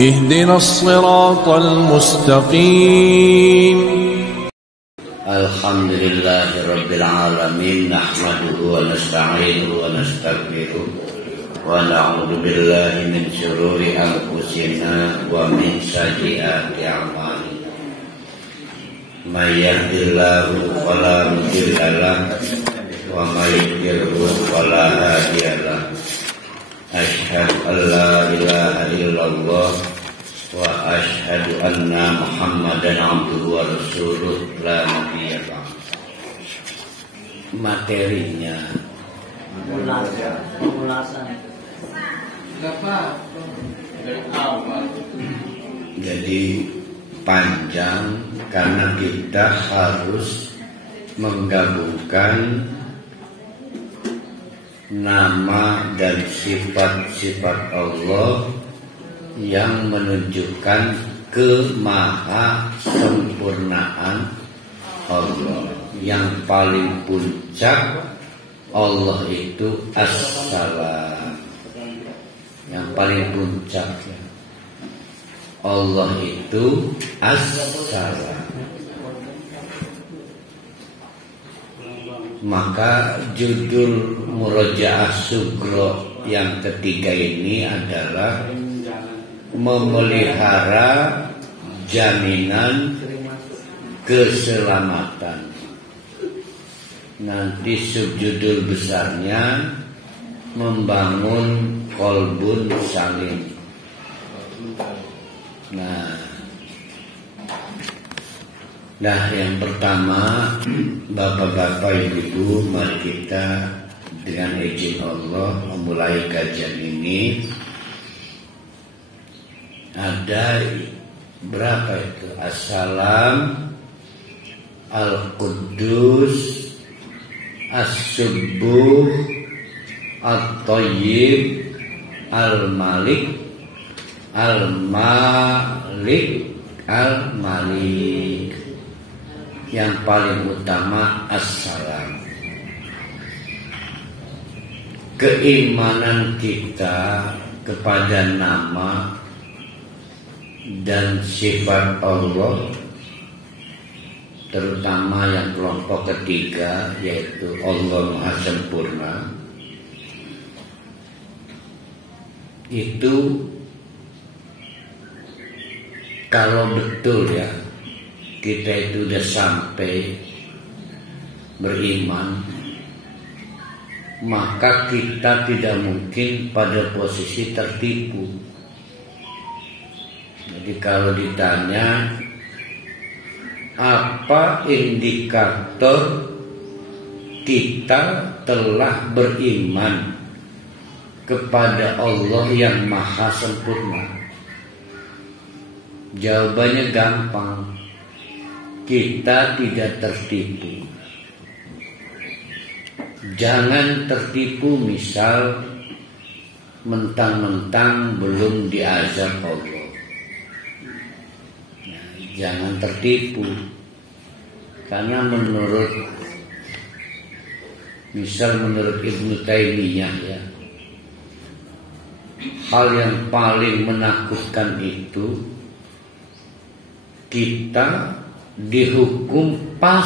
اهدنا الصراط المستقيم. الحمد لله رب العالمين نحمده ونستعينه ونستغفره ونعوذ بالله من شرور أنفسنا ومن سيئات أعمالنا من يهد الله فلا مضل له ومن يضلل فلا هادي له أشهد أن لا إله إلا الله وأشهد أن محمدا عبده ورسوله لا نبي بعده. Materinya jadi panjang karena kita harus menggabungkan nama dan sifat-sifat Allah yang menunjukkan kemahasempurnaan Allah. Yang paling puncak Allah itu As-Salam. Yang paling puncak Allah itu As-Salam. Maka judul Murojaah Sugro yang ketiga ini adalah memelihara jaminan keselamatan. Nanti subjudul besarnya membangun kolbun salim. Nah, yang pertama, Bapak-bapak, Ibu-ibu, mari kita dengan izin Allah memulai kajian ini. Ada berapa itu? As-Salam, Al-Quddus, As-Subbuh, At-Tayyib, Al-Malik, Al-Malik, Al-Malik. Yang paling utama As-Salam. Keimanan kita kepada nama dan sifat Allah, terutama yang kelompok ketiga, yaitu Allah Maha Sempurna, itu kalau betul ya kita itu udah sampai beriman, maka kita tidak mungkin pada posisi tertipu. Jadi kalau ditanya apa indikator kita telah beriman kepada Allah yang Maha Sempurna, jawabannya gampang. Kita tidak tertipu. Jangan tertipu misal mentang-mentang belum diazab Allah. Nah, jangan tertipu. Karena menurut Ibnu Taimiyah ya, hal yang paling menakutkan itu kita dihukum pas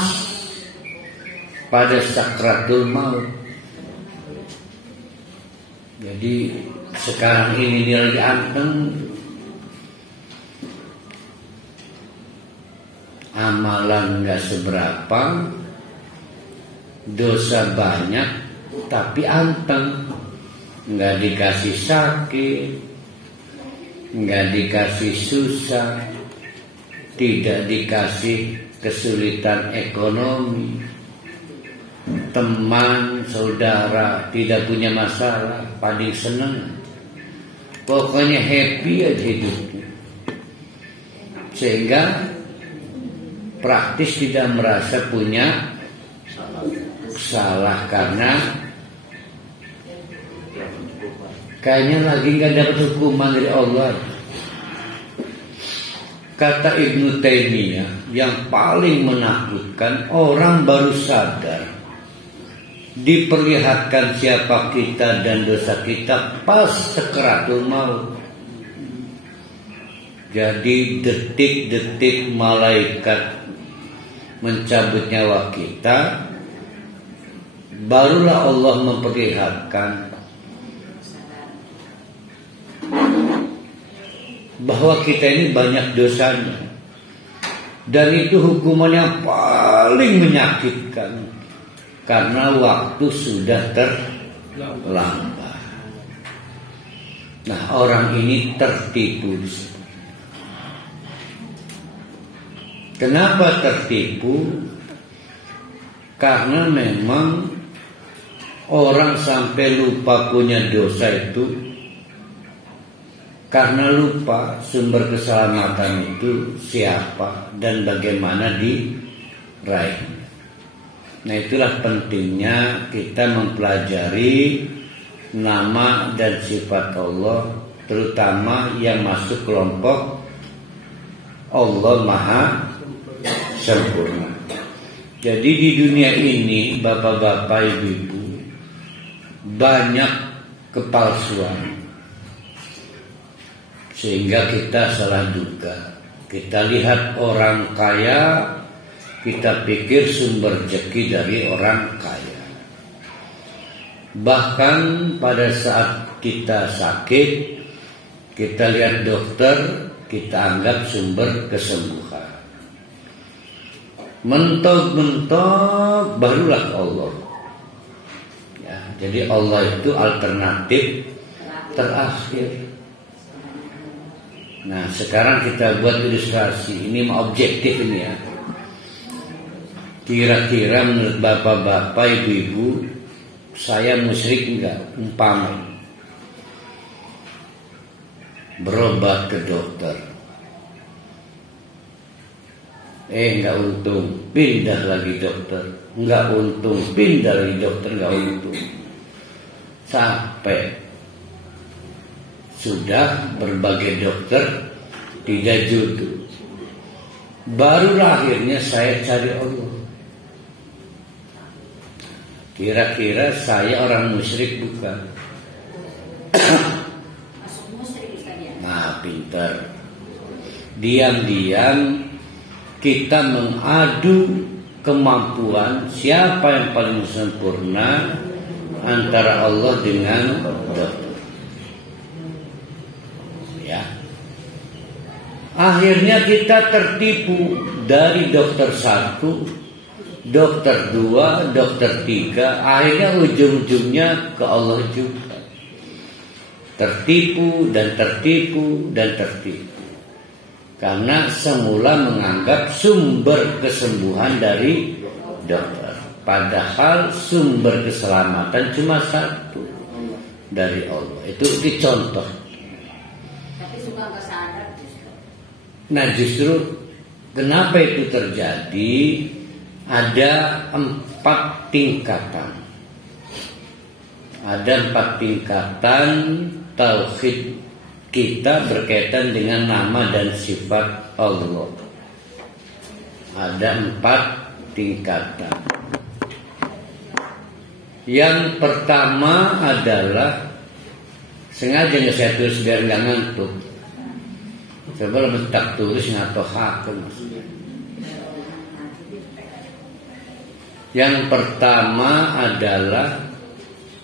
pada sakratul maut. Jadi sekarang ini lagi anteng, amalan gak seberapa, dosa banyak, tapi anteng, gak dikasih sakit, gak dikasih susah, tidak dikasih kesulitan ekonomi, teman, saudara tidak punya masalah, paling senang, pokoknya happy aja hidupnya, sehingga praktis tidak merasa punya salah karena kayaknya lagi gak dapat hukuman dari Allah. Kata Ibnu Taimiyah, yang paling menakutkan orang baru sadar, diperlihatkan siapa kita dan dosa kita pas sakaratul maut. Jadi detik-detik malaikat mencabut nyawa kita, barulah Allah memperlihatkan bahwa kita ini banyak dosanya, dan itu hukuman yang paling menyakitkan karena waktu sudah terlambat. Nah, orang ini tertipu. Kenapa tertipu? Karena memang orang sampai lupa punya dosa itu karena lupa sumber keselamatan itu siapa dan bagaimana diraih. Nah, itulah pentingnya kita mempelajari nama dan sifat Allah, terutama yang masuk kelompok Allah Maha Sempurna. Jadi di dunia ini, bapak-bapak, ibu-ibu, banyak kepalsuan, sehingga kita salah duga. Kita lihat orang kaya, kita pikir sumber rezeki dari orang kaya. Bahkan pada saat kita sakit, kita lihat dokter, kita anggap sumber kesembuhan. Mentok-mentok barulah Allah. Ya, jadi Allah itu alternatif terakhir. Nah, sekarang kita buat ilustrasi. Ini objektif ini ya. Kira-kira menurut bapak-bapak, ibu-ibu, saya musyrik enggak? Umpama berobat ke dokter, enggak untung, pindah lagi dokter, enggak untung, pindah lagi dokter, enggak untung, sampai sudah berbagai dokter tidak jodoh. Barulah akhirnya saya cari Allah. Kira-kira saya orang musyrik bukan? Nah, pintar. Diam-diam kita mengadu kemampuan siapa yang paling sempurna antara Allah dengan dokter. Ya. Akhirnya kita tertipu dari dokter 1, dokter 2, dokter 3, akhirnya ujung-ujungnya ke Allah juga. Tertipu dan tertipu dan tertipu. Karena semula menganggap sumber kesembuhan dari dokter, padahal sumber keselamatan cuma satu, dari Allah. Itu dicontoh. Tapi suka nggak sadar justru. Nah, justru kenapa itu terjadi? Ada 4 tingkatan. Ada 4 tingkatan tauhid kita berkaitan dengan nama dan sifat Allah. Ada 4 tingkatan. Yang pertama adalah, sengaja nggak saya tulis biar nggak ngantuk. Coba lebih tak tulis ngato hakem. Yang pertama adalah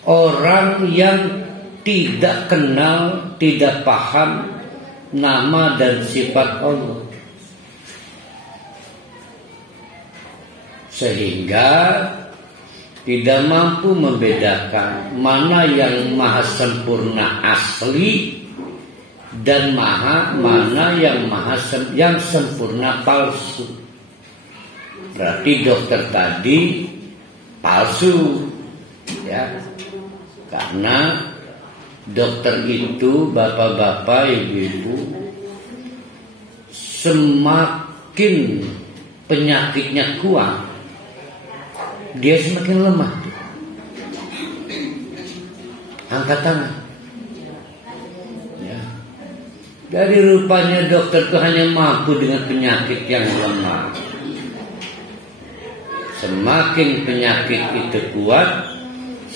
orang yang tidak kenal, tidak paham nama dan sifat Allah, sehingga tidak mampu membedakan mana yang maha sempurna asli dan mana yang sempurna palsu. Berarti dokter tadi palsu, ya, karena dokter itu, bapak-bapak, ibu-ibu, semakin penyakitnya kuat, dia semakin lemah. Angkat tangan. Ya. Dari rupanya dokter itu hanya mampu dengan penyakit yang lemah. Semakin penyakit itu kuat,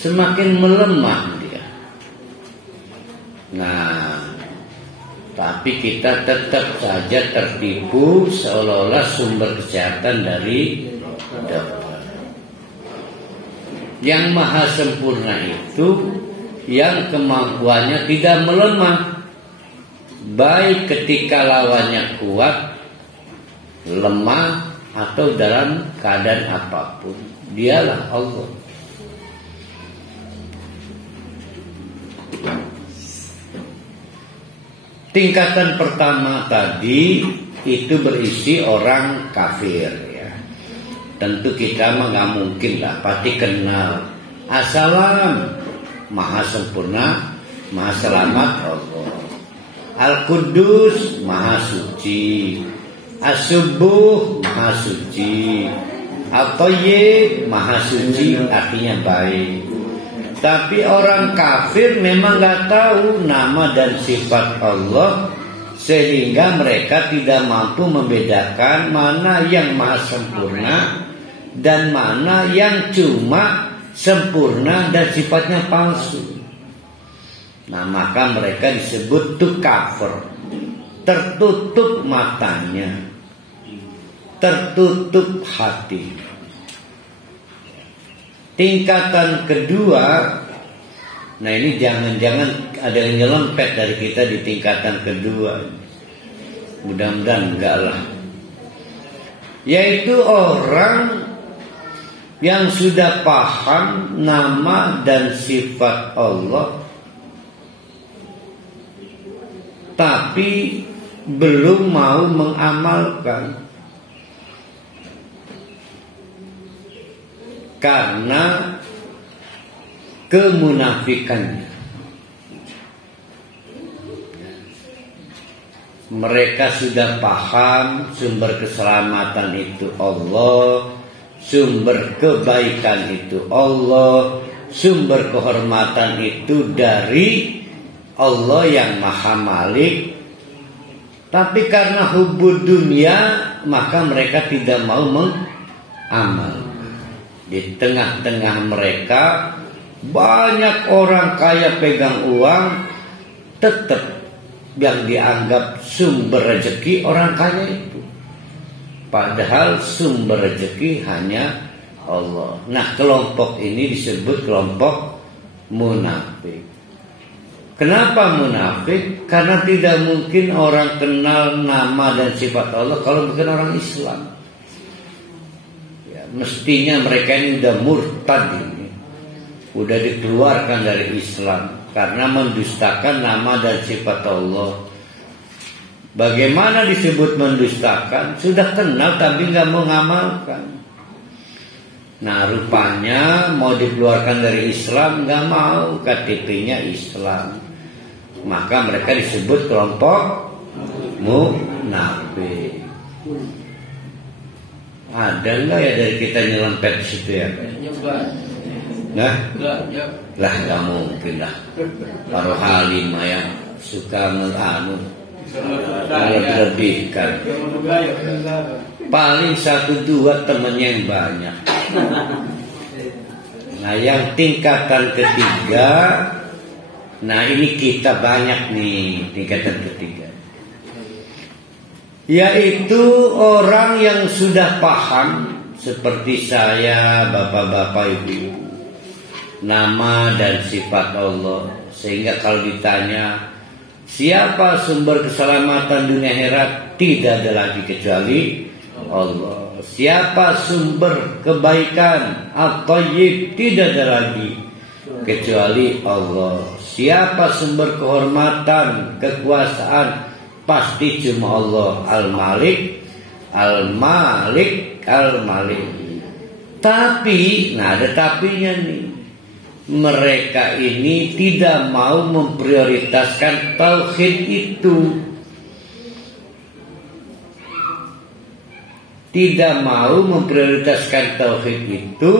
semakin melemah dia. Nah, Tapi kita tetap saja tertipu seolah-olah sumber kesehatan dari dokter. Yang maha sempurna itu yang kemampuannya tidak melemah, baik ketika lawannya kuat, lemah, atau dalam keadaan apapun. Dialah Allah. Tingkatan pertama tadi itu berisi orang kafir, ya. Tentu kita nggak mungkin lah, pasti kenal. Assalam, maha sempurna, maha selamat Allah. Al-Quddus, maha suci. As-Subuh, maha suci. At-Thayyib, maha suci, artinya baik. Tapi orang kafir memang nggak tahu nama dan sifat Allah, sehingga mereka tidak mampu membedakan mana yang maha sempurna dan mana yang cuma sempurna dan sifatnya palsu. Nah, maka mereka disebut tuh kafir, tertutup matanya, tertutup hati. Tingkatan kedua, nah ini jangan-jangan ada yang nyelempet dari kita di tingkatan kedua. Mudah-mudahan enggak lah. Yaitu orang yang sudah paham nama dan sifat Allah, tapi belum mau mengamalkan. Karena kemunafikannya. Mereka sudah paham sumber keselamatan itu Allah, sumber kebaikan itu Allah, sumber kehormatan itu dari Allah yang Maha Malik. Tapi karena hubud dunia, maka mereka tidak mau mengamal. Di tengah-tengah mereka banyak orang kaya pegang uang, tetap yang dianggap sumber rezeki orang kaya itu. Padahal sumber rezeki hanya Allah. Nah, kelompok ini disebut kelompok munafik. Kenapa munafik? Karena tidak mungkin orang kenal nama dan sifat Allah kalau bukan orang Islam. Mestinya mereka ini udah murtad ini, udah dikeluarkan dari Islam karena mendustakan nama dan sifat Allah. Bagaimana disebut mendustakan? Sudah kenal tapi nggak mau mengamalkan. Nah, rupanya mau dikeluarkan dari Islam nggak mau, KTP-nya Islam. Maka mereka disebut kelompok munafik. Ada nggak ya dari kita nyelempet situ ya? Nah, lah nggak mungkin lah. Para halimah yang suka melebihkan. Paling 1-2 temennya yang banyak. Nah, yang tingkatan ketiga, nah ini kita banyak nih tingkatan ketiga. Yaitu orang yang sudah paham seperti saya, bapak-bapak, ibu-ibu, nama dan sifat Allah, sehingga kalau ditanya siapa sumber keselamatan dunia akhirat, tidak ada lagi kecuali Allah. Siapa sumber kebaikan At-Thayyib, tidak ada lagi kecuali Allah. Siapa sumber kehormatan, kekuasaan, pasti cuma Allah. Al-Malik, Al-Malik, Al-Malik. Tapi, nah ada tapinya nih, mereka ini tidak mau memprioritaskan tauhid itu. Tidak mau memprioritaskan tauhid itu,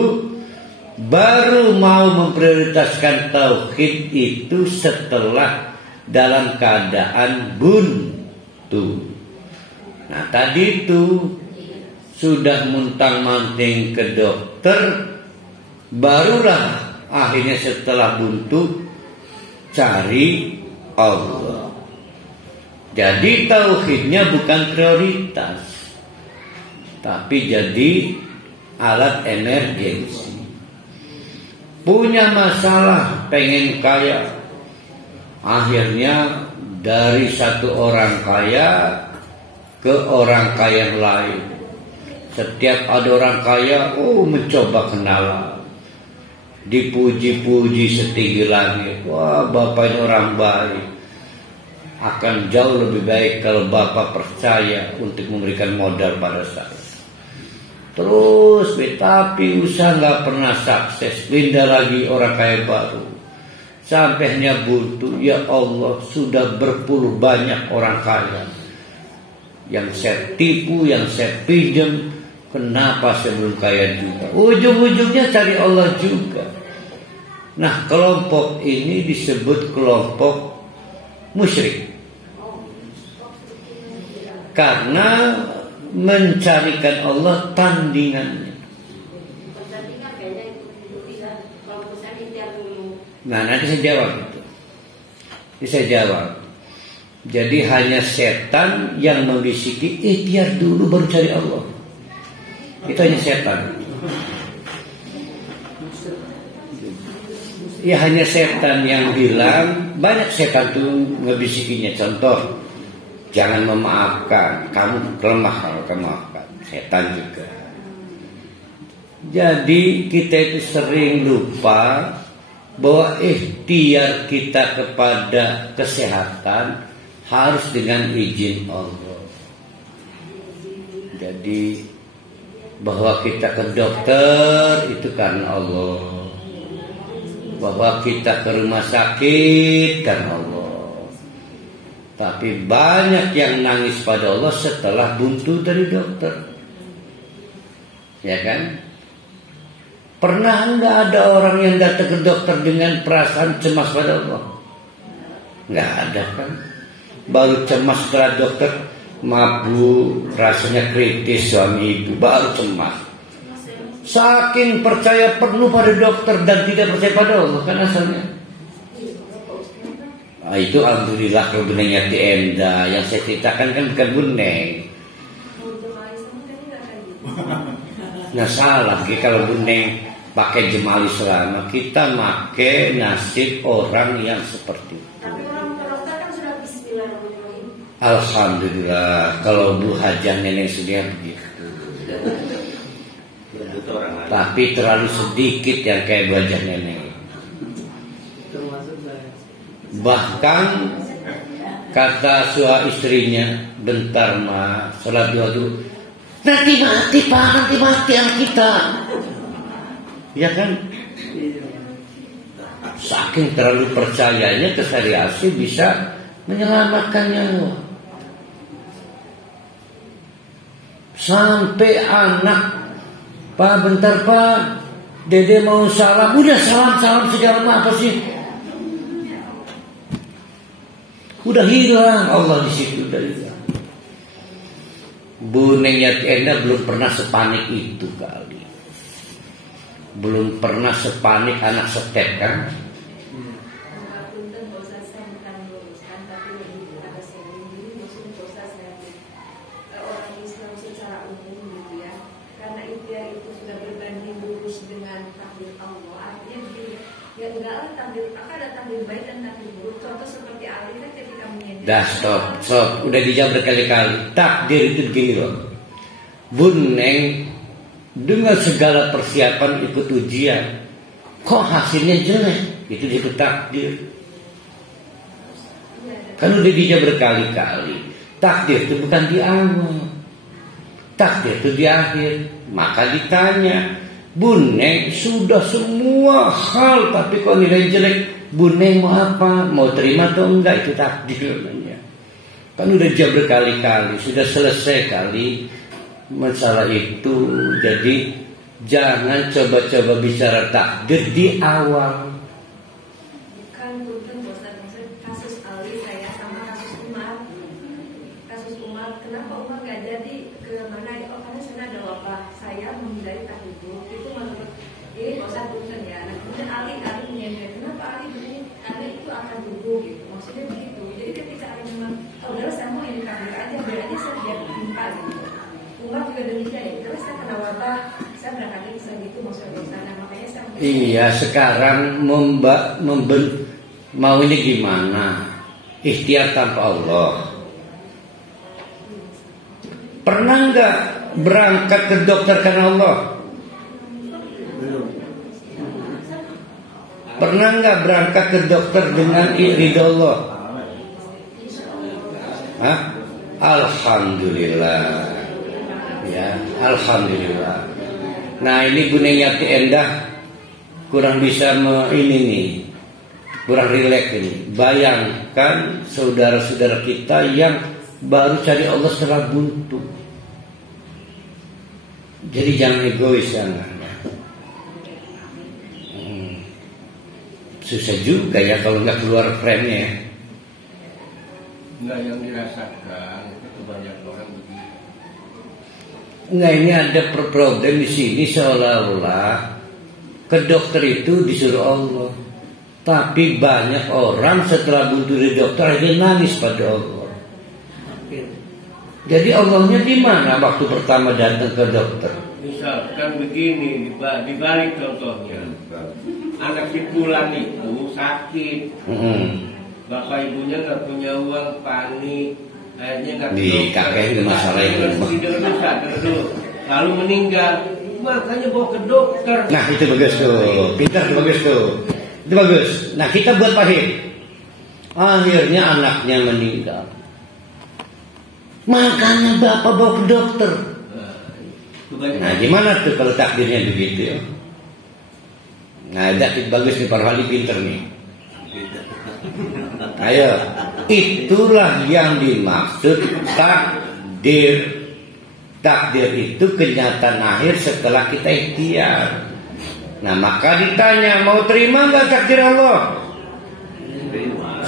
baru mau memprioritaskan tauhid itu setelah dalam keadaan buntu. Nah, tadi itu sudah muntang-manting ke dokter, barulah akhirnya setelah buntu cari Allah. Jadi tauhidnya bukan prioritas, tapi jadi alat emergensi. Punya masalah pengen kaya, akhirnya dari satu orang kaya ke orang kaya lain. Setiap ada orang kaya, mencoba kenalan, dipuji-puji setinggi langit. Wah, bapak ini orang baik. Akan jauh lebih baik kalau bapak percaya untuk memberikan modal pada saya. Terus, tapi usaha nggak pernah sukses. Pindah lagi orang kaya baru. Sampainya buntu. Ya Allah, sudah berpuluh banyak orang kaya yang saya tipu, yang saya pinjam. Kenapa saya belum kaya juga? Ujung-ujungnya cari Allah juga. Nah, kelompok ini disebut kelompok musyrik. Karena mencarikan Allah tandingannya. Nah, nanti saya jawab itu. Ini saya jawab. Jadi hanya setan yang membisiki, ikhtiar dulu baru cari Allah. Itu hanya setan. Ya hanya setan yang bilang, banyak setan tuh ngebisikinya. Contoh, jangan memaafkan, kamu lemah kalau kamu maafkan. Setan juga. Jadi kita itu sering lupa bahwa ikhtiar kita kepada kesehatan harus dengan izin Allah. Jadi bahwa kita ke dokter itu karena Allah, bahwa kita ke rumah sakit karena Allah. Tapi banyak yang nangis pada Allah setelah buntu dari dokter, ya kan? Pernah nggak ada orang yang datang ke dokter dengan perasaan cemas pada Allah? Nggak ada kan? Baru cemas setelah dokter, maaf bu, rasanya kritis suami ibu, baru cemas. Saking percaya penuh pada dokter dan tidak percaya pada Allah kan asalnya. Nah, itu alhamdulillah kalau benengnya Enda. Yang saya ceritakan kan bukan beneng. Nah salah kalau beneng pakai jemali selama, kita pakai nasib orang yang seperti itu. Alhamdulillah, kalau Bu Hajah nenek sudah begitu. Tapi terlalu sedikit yang kayak Bu Hajah nenek. Bahkan kata suami istrinya, bentar mah, sholat dulu. Nanti mati pak, nanti mati anak kita. Ya kan? Saking terlalu percayanya kesariasi bisa menyelamatkan nyawa. Sampai anak, pak bentar pak, dede mau salam, udah salam segala apa sih? Udah hilang Allah di situ dari dia. Bu Neng Enda belum pernah sepanik itu kali. Belum pernah sepanik anak setep kan? Dah stop, udah dijawab berkali-kali. Takdir itu begini loh, Bu Neng dengan segala persiapan ikut ujian, kok hasilnya jelek, itu disebut takdir. Kan udah dijawab berkali-kali. Takdir itu bukan di awal, takdir itu di akhir. Maka ditanya, Bu Neng sudah semua hal tapi kok nilai jelek, Bu Neng mau apa? Mau terima atau enggak? Itu takdir namanya. Kan udah jawab berkali-kali, sudah selesai kali masalah itu. Jadi jangan coba-coba bicara takdir di awal. Kan bukan kasus Ali saya sama kasus Umar. Kasus Umar, kenapa Umar nggak jadi ke mana? Oh karena sana ada wabah. Saya menghindari takdir itu menurut ini bosan bukan ya. Nah kemudian Ali menyadari kenapa Ali begini? Karena itu akan dulu gitu. maksudnya begitu. Jadi ketika ada memang, oh udah saya mau ini kabur aja, biar aja saya biar timpa gitu. Umar juga demikian ya, terus saya kena wabah, saya berangkat ke sana gitu, maksudnya ke sana, makanya saya. Iya, sekarang mau ini gimana? Ikhtiar tanpa Allah. Pernah nggak berangkat ke dokter karena Allah? Pernah nggak berangkat ke dokter dengan ridho Allah? Hah? Alhamdulillah. Ya, alhamdulillah. Nah ini Gunung Yati Endah kurang bisa ini nih, kurang rileks ini. Bayangkan saudara-saudara kita yang baru cari Allah setelah buntu. Jadi jangan egois jangan. Susah juga ya kalau nggak keluar frame-nya ya. Nggak yang dirasakan itu banyak orang begitu. Nggak, ini ada problem di sini seolah-olah ke dokter itu disuruh Allah. Tapi banyak orang setelah buntu dari dokter akhirnya nangis pada Allah. Jadi Allahnya di mana waktu pertama datang ke dokter? Misalkan begini, dibalik contohnya. Anak si Fulan itu sakit, bapak ibunya nggak punya uang, panik, akhirnya nggak di kakek itu masalah itu. Tidur, lalu meninggal, makanya bawa ke dokter. Nah itu bagus tuh, pintar tuh, bagus tuh, itu bagus. Nah kita buat pahit, akhirnya anaknya meninggal, makanya bapak bawa ke dokter. Nah gimana tuh kalau takdirnya begitu ya? Nah, itu bagus nih, Pak Wali pinter nih. Ayo, itulah yang dimaksud takdir. Takdir itu kenyataan akhir setelah kita ikhtiar. Nah, maka ditanya, mau terima nggak takdir Allah?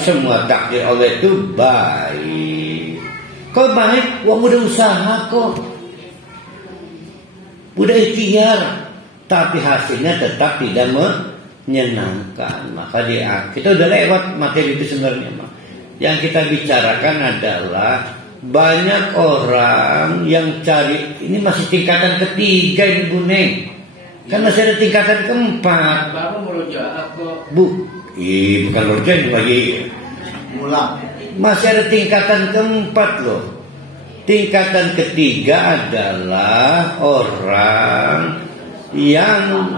Semua takdir Allah itu baik. Kok baik? Wah, udah usaha kok, udah ikhtiar. Tapi hasilnya tetap tidak menyenangkan. Maka kita udah lewat materi itu sebenarnya. Yang kita bicarakan adalah banyak orang yang cari, ini masih tingkatan ketiga ini Bu Neng. Kan masih ada tingkatan keempat. Baru murojaah kok. Bukan murojaah lagi. Mulai. Masih ada tingkatan keempat loh. Tingkatan ketiga adalah orang yang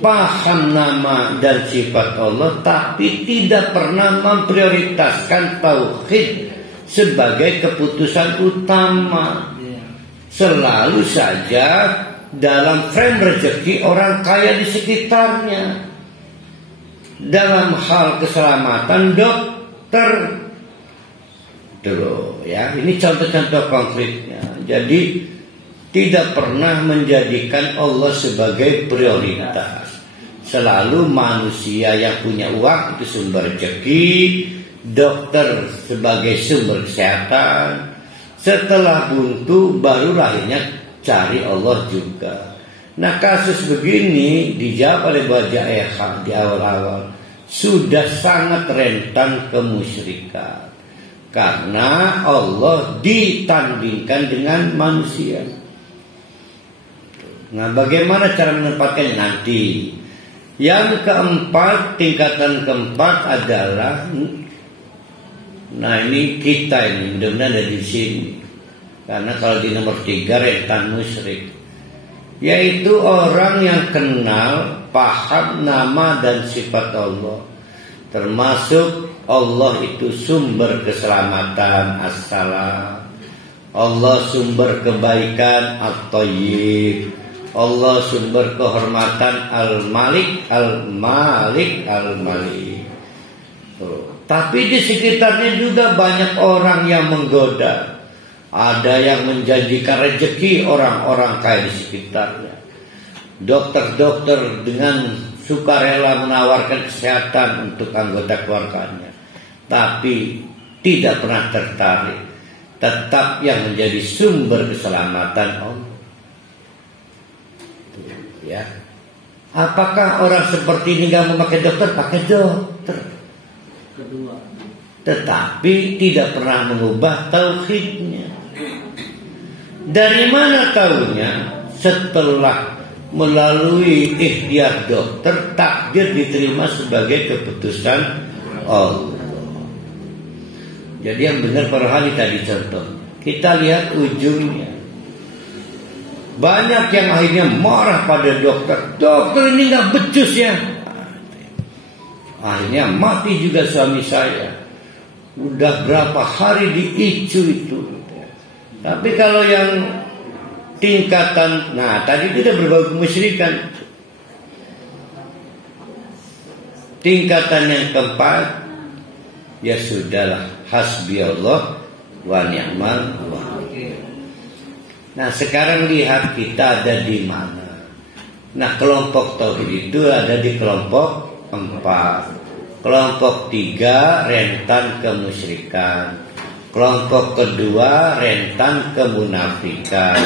paham nama dan sifat Allah tapi tidak pernah memprioritaskan tauhid sebagai keputusan utama. Selalu saja dalam frame rezeki orang kaya di sekitarnya. Dalam hal keselamatan dokter. Dulu ya, ini contoh-contoh konkretnya. Jadi tidak pernah menjadikan Allah sebagai prioritas. Selalu manusia yang punya uang itu sumber rezeki, dokter sebagai sumber kesehatan. Setelah buntu baru lahirnya cari Allah juga. Nah kasus begini dijawab oleh Baja Eha di awal-awal sudah sangat rentan kemusyrikan. Karena Allah ditandingkan dengan manusia. Nah bagaimana cara menempatkannya nanti? Yang keempat, tingkatan keempat adalah, nah ini kita ini mudah-mudahan ada di sini. Karena kalau di nomor 3 rentan musyrik, yaitu orang yang kenal, paham nama dan sifat Allah, termasuk Allah itu sumber keselamatan as-salam, Allah sumber kebaikan at-thayyib, Allah sumber kehormatan Al-Malik, Al-Malik, Al-Malik. Tapi di sekitarnya juga banyak orang yang menggoda. Ada yang menjanjikan rezeki orang-orang kaya di sekitarnya. Dokter-dokter dengan sukarela menawarkan kesehatan untuk anggota keluarganya. Tapi tidak pernah tertarik. Tetap yang menjadi sumber keselamatan Allah. Ya, apakah orang seperti ini nggak memakai dokter? Pakai dokter. Kedua, tetapi tidak pernah mengubah tauhidnya. Dari mana taunya? Setelah melalui ikhtiar dokter, takdir diterima sebagai keputusan Allah. Jadi yang benar para ahli tadi contoh. Kita lihat ujungnya. Banyak yang akhirnya marah pada dokter. Dokter ini nggak becus ya. Akhirnya mati juga suami saya. Udah berapa hari diicu itu. Tapi kalau yang tingkatan, nah tadi itu udah berbau kemusyrikan. Tingkatan yang keempat, ya sudahlah, hasbi Allah wa ni'mal wakil. Nah sekarang lihat kita ada di mana. Nah kelompok tauhid itu ada di kelompok 4. Kelompok 3 rentan kemusyrikan. Kelompok kedua rentan kemunafikan.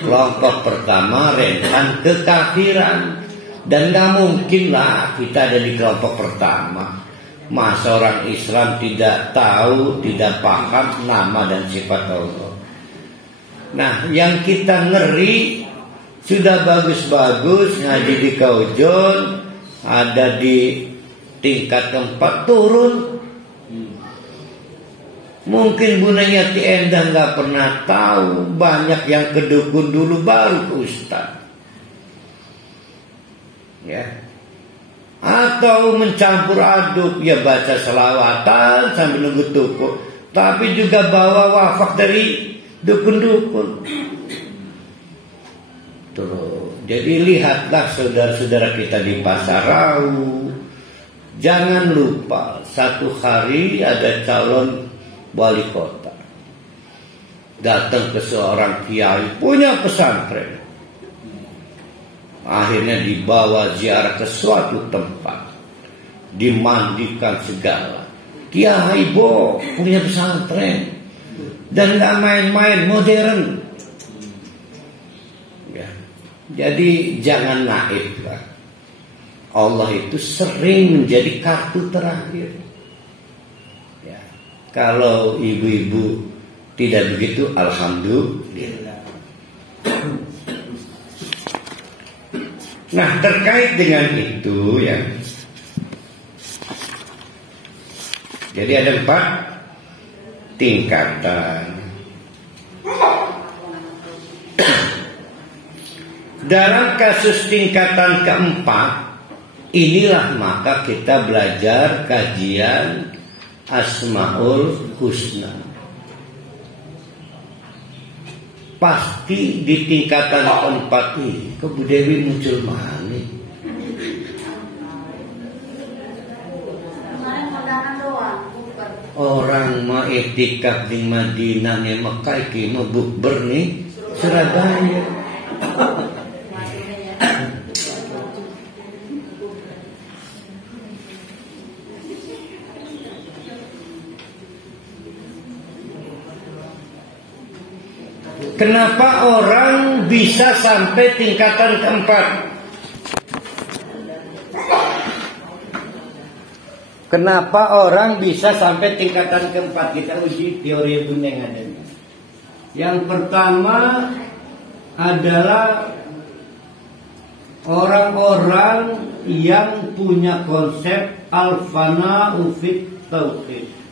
Kelompok pertama rentan kekafiran. Dan gak mungkin lah kita ada di kelompok pertama. Masa orang Islam tidak tahu, tidak paham nama dan sifat Allah. Nah yang kita ngeri, sudah bagus-bagus ngaji di Kaujon, ada di tingkat 4 turun. Mungkin Bunda Yati Endah nggak pernah tahu, banyak yang ke dukun dulu baru ke ustaz. Ya. Atau mencampur aduk, ya baca selawatan sambil nunggu tuku, tapi juga bawa wafak dari dukun-dukun. Tuh, jadi lihatlah saudara-saudara kita di Pasar Rau. Jangan lupa satu hari ada calon wali kota datang ke seorang kiai punya pesantren. Akhirnya dibawa ziarah ke suatu tempat, dimandikan segala. Kiai Bo punya pesantren dan gak main-main, modern. Ya. Jadi jangan naif lah. Allah itu sering menjadi kartu terakhir. Ya. Kalau ibu-ibu tidak begitu, alhamdulillah. Nah terkait dengan itu ya, jadi ada 4 tingkatan. Dalam kasus tingkatan keempat, inilah maka kita belajar kajian Asmaul Husna. Pasti di tingkatan keempat ini kok Bu Dewi muncul mana? Orang mau iktikaf di Madinah nih, Mekah iki mau bukber nih Surabaya. Kenapa orang bisa sampai tingkatan keempat? Kenapa orang bisa sampai tingkatan keempat? Kita uji teori Bunda yang ada. Yang pertama adalah orang-orang yang punya konsep al-fana'u fit tauhid.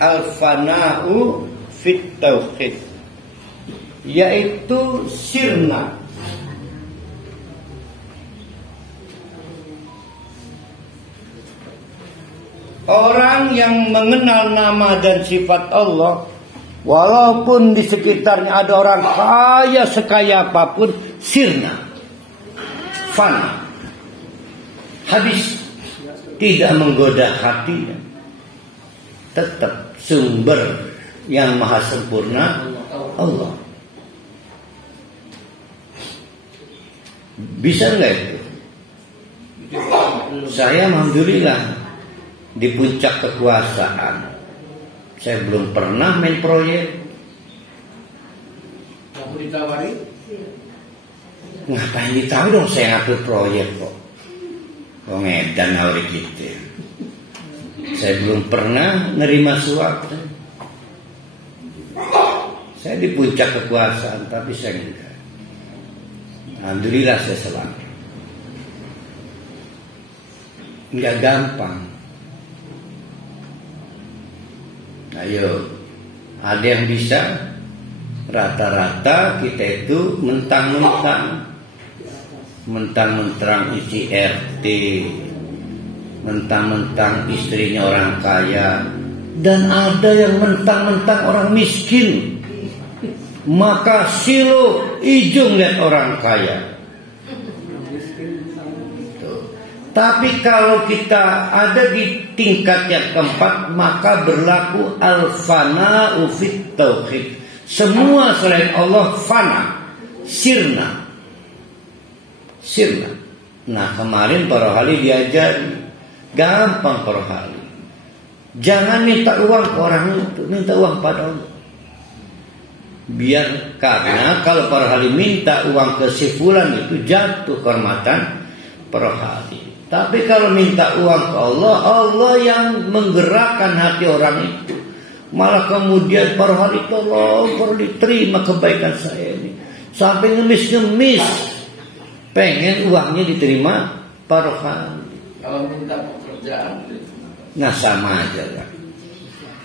Al-fana'u fit tauhid, yaitu sirna. Orang yang mengenal nama dan sifat Allah, walaupun di sekitarnya ada orang kaya sekaya apapun, sirna, fana, habis, tidak menggoda hatinya. Tetap sumber yang maha sempurna Allah. Bisa enggak itu? Saya alhamdulillah di puncak kekuasaan. Saya belum pernah main proyek. Mau ditawari? Ngapain ditahu dong saya ngatur proyek kok. Kok ngedan awal gitu. Saya belum pernah nerima suap. Saya di puncak kekuasaan, tapi saya enggak. Alhamdulillah saya selamat. Enggak gampang. Ayo, ada yang bisa? Rata-rata kita itu mentang-mentang isi RT, mentang-mentang istrinya orang kaya, dan ada yang mentang-mentang orang miskin. Maka silo ijung lihat orang kaya. Tapi kalau kita ada di tingkat yang keempat, maka berlaku al-fana'u fit tauhid. Semua selain Allah fana, sirna. Nah kemarin para hali diajari, gampang para hali. Jangan minta uang ke orang itu, minta uang pada Allah. Karena kalau para hali minta uang ke si fulan itu jatuh kehormatan para hali. Tapi kalau minta uang ke Allah, Allah yang menggerakkan hati orang itu. Malah kemudian para hali tolong perlu diterima kebaikan saya ini. Sampai ngemis-ngemis pengen uangnya diterima para hali. Kalau minta pekerjaan, nah sama aja lah.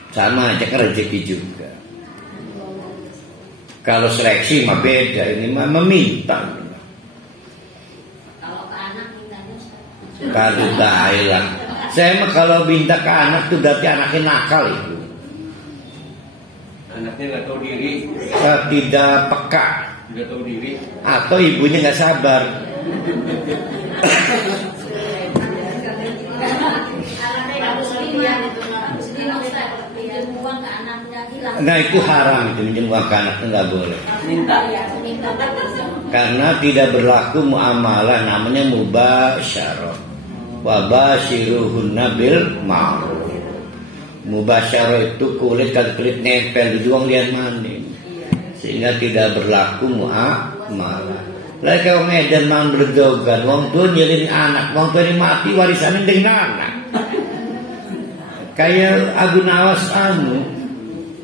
Sama aja kan rezeki juga. Kalau seleksi mah beda, ini mah meminta. Kalau ke anak mintanya Kalau lah. Saya mah kalau minta ke anak tuh berarti anaknya nakal itu. anaknya nggak tahu diri, Tidak peka, nggak tahu diri. atau ibunya nggak sabar. Nah itu haram, itu minjem uang ke anak itu nggak boleh. Karena tidak berlaku muamalah, namanya mubasyarah. Wa basyiruhunna bil ma'ruf. Mubasyarah itu kulit kali kulit nempel di uang lian maning, sehingga tidak berlaku muamalah. Lah kalau medan mang berjogan, wong tua nyelin anak, wong tua ini mati warisan dengan anak. Kayak Abu Nawas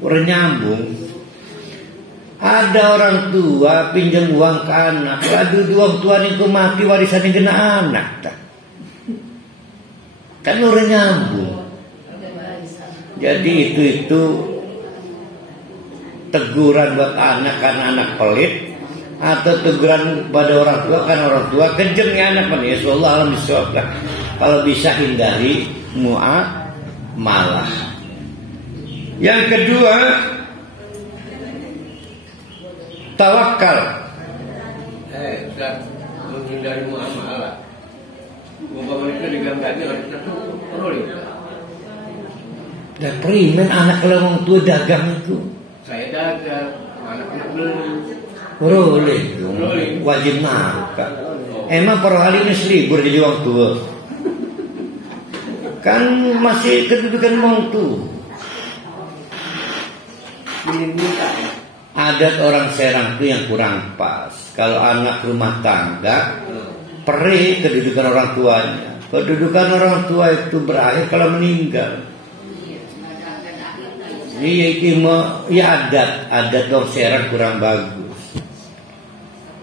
nyambung. Ada orang tua pinjam uang ke anak, aduh uang tua niku mati warisan dengan anak. Kan orang nyambung. Jadi itu teguran buat anak karena anak pelit, atau teguran pada orang tua karena orang tua kencengnya anak mana ya Allah alhamdulillah. Kalau bisa hindari muamalah. Yang kedua, tawakal. Menghindari muamalah. Umpama mereka diganggu-ganggu oleh kita tuh perlu. Dan perimen anak lewang tua dagang itu. Saya dagang, anak beli. Boleh, wajib nafkah. Emang para ahli ini selibur jadi orang tua. Kan masih kedudukan orang tua. Adat orang Serang itu yang kurang pas. Kalau anak rumah tangga, perih kedudukan orang tuanya. Kedudukan orang tua itu berakhir kalau meninggal. Ya adat orang Serang kurang bagus.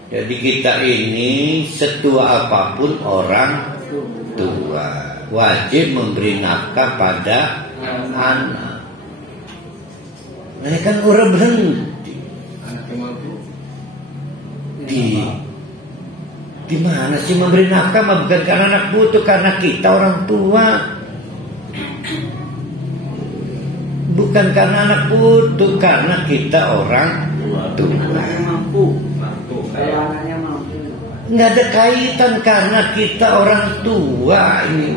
Jadi kita ini setua apapun orang tua, wajib memberi nafkah pada anak. Nah kan orang berhenti. Anaknya mampu. Di mana sih memberi nafkah? Bukan karena anak butuh, karena kita orang tua. Bukan karena anak butuh, karena kita orang tua. Nggak ada kaitan karena kita orang tua ini.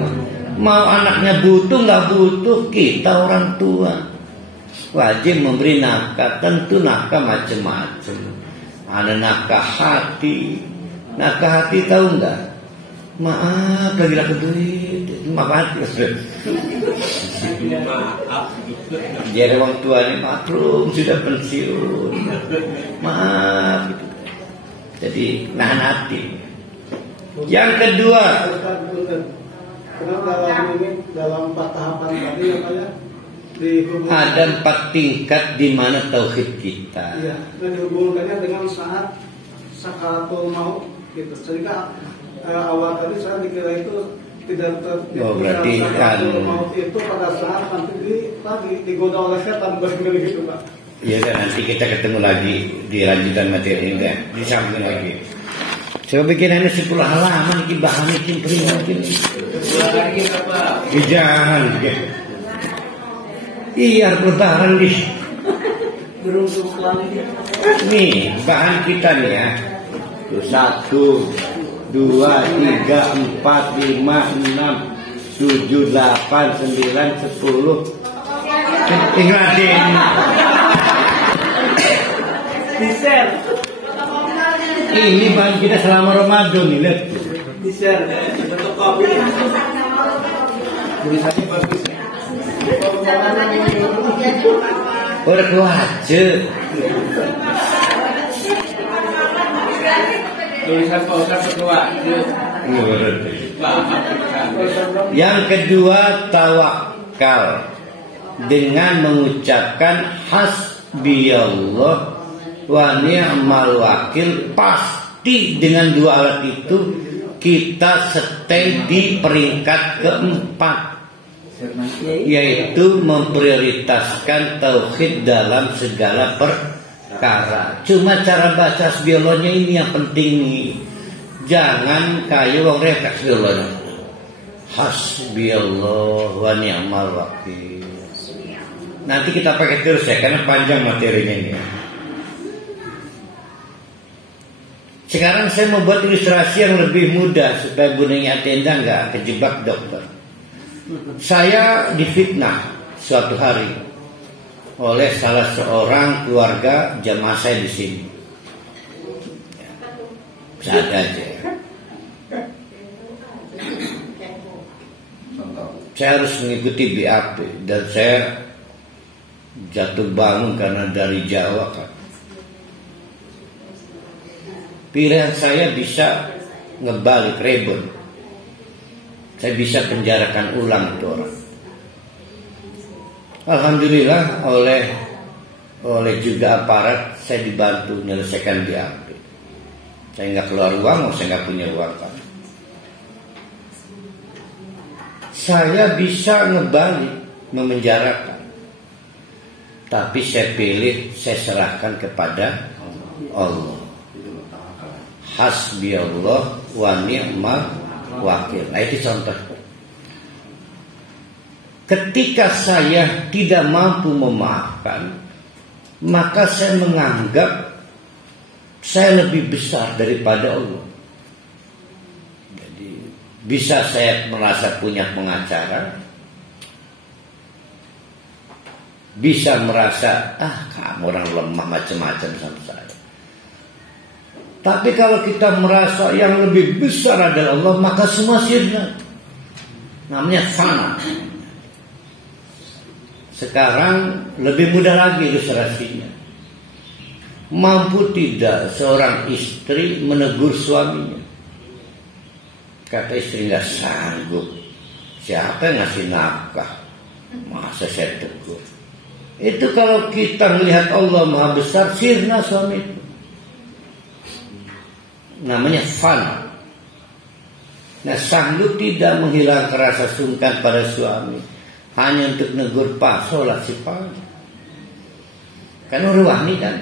Mau anaknya butuh nggak butuh, kita orang tua. Wajib memberi nafkah, tentu nafkah macam-macam. Ada nafkah hati. Nafkah hati tahu nggak? Maaf, lagi laku duit. Maaf hati. Maaf. Jadi orang tua ini maklum sudah pensiun. Maaf. Gitu. Jadi nahan hati. Yang kedua, dalam 4 tahapan tadi ada 4 tingkat di mana tauhid kita. Iya, dan dihubungkannya dengan saat sakaratul maut gitu. Sehingga awal tadi saya dikira itu tidak berarti kan maut itu pada saat nanti digoda oleh setan begitu Pak. Iya, dan nanti kita ketemu lagi di lanjutan materi ini, disambung lagi. Saya bikin ini 10 halaman iki bahan iki prihatin. Lagi apa? Jangan. Iya, lebaran di. Nih, bahan kita nih ya. 1, 2, 3, 4, 5, 6, 7, 8, 9, 10. Ingatin. Di-share. Ini bahan kita selama Ramadan nih, lihat. Di-share. Bentuk kopi. Tulisannya bagus. Udah kewaje. Tulisan Pak Ustaz kedua. Yang kedua, tawakal dengan mengucapkan hasbiyallah wa ni'mal wakil. Pasti dengan 2 alat itu kita stay di peringkat keempat, yaitu memprioritaskan tauhid dalam segala perkara. Cuma cara baca hasbiyallahnya ini yang penting nih. Jangan kayak wong refleks dulu. Hasbiyallah wa ni'mal wakil. Nanti kita pakai terus ya, karena panjang materinya ini. Sekarang saya mau buat ilustrasi yang lebih mudah supaya Bundanya Atenda nggak kejebak dokter. Saya difitnah suatu hari oleh salah seorang keluarga jamaah saya di sini. Sadar aja. Saya harus mengikuti BAP dan saya jatuh bangun karena dari Jawa kan. Pilihan saya bisa ngebalik rebel. Saya bisa penjarakan ulang itu orang. Alhamdulillah oleh juga aparat saya dibantu menyelesaikan BAP. Saya nggak keluar uang, saya nggak punya uang kan. Saya bisa ngebalik, memenjarakan. Tapi saya pilih, saya serahkan kepada Allah. Hasbiyallah wa ni'mal wakil. Nah, itu contoh. Ketika saya tidak mampu memaafkan, maka saya menganggap saya lebih besar daripada Allah. Jadi bisa saya merasa punya pengacara, bisa merasa kamu orang lemah macam-macam sama saya. Tapi kalau kita merasa yang lebih besar adalah Allah, maka semua sirna. Namanya fana. Sekarang lebih mudah lagi ilustrasinya. Mampu tidak seorang istri menegur suaminya? Kata istri, nggak sanggup. Siapa yang ngasih nafkah? Masa saya tegur? Itu kalau kita melihat Allah Maha Besar, sirna suami itu. Namanya fana. Nah, sanggup tidak menghilangkan rasa sungkan pada suami hanya untuk negur Pak sholat si Pak. Kan ruwani kan.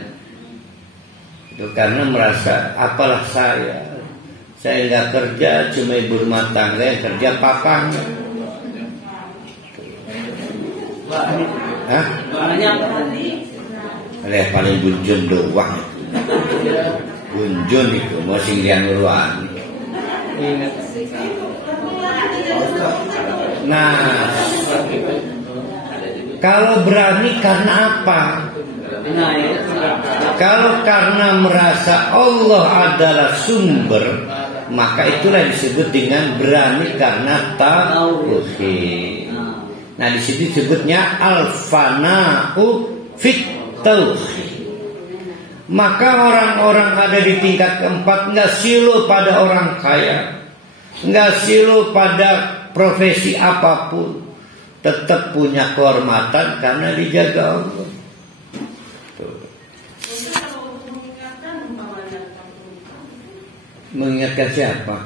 Itu karena merasa apalah saya nggak kerja, cuma ibu rumah tangga yang kerja papanya. Hah? Paling bunjun doang. Bunjun itu masih yang ruwani. Nah, kalau berani karena apa? Kalau karena merasa Allah adalah sumber, maka itulah disebut dengan berani karena tauhid. Nah, di sini disebutnya al-fana'u fit tauhid. Maka orang-orang ada di tingkat keempat nggak silu pada orang kaya, nggak silu pada profesi apapun, tetap punya kehormatan karena dijaga Allah. Mengingatkan siapa?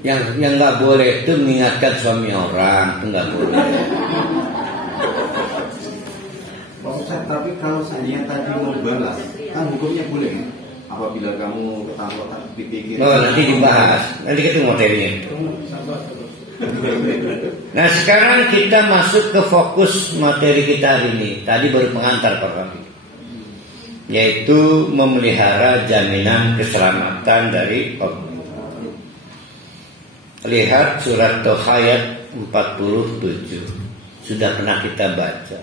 Yang nggak boleh itu mengingatkan suami orang, itu nggak boleh. Tapi kalau saya tadi mau balas, kan hukumnya boleh. Apabila kamu ketahuan dipikir. Oh, nanti dibahas, nanti ketemu materinya. Nah, sekarang kita masuk ke fokus materi kita hari ini. Tadi baru pengantar Pak Rafi, yaitu memelihara jaminan keselamatan dari Allah. Lihat surat Toha ayat 47. Sudah pernah kita baca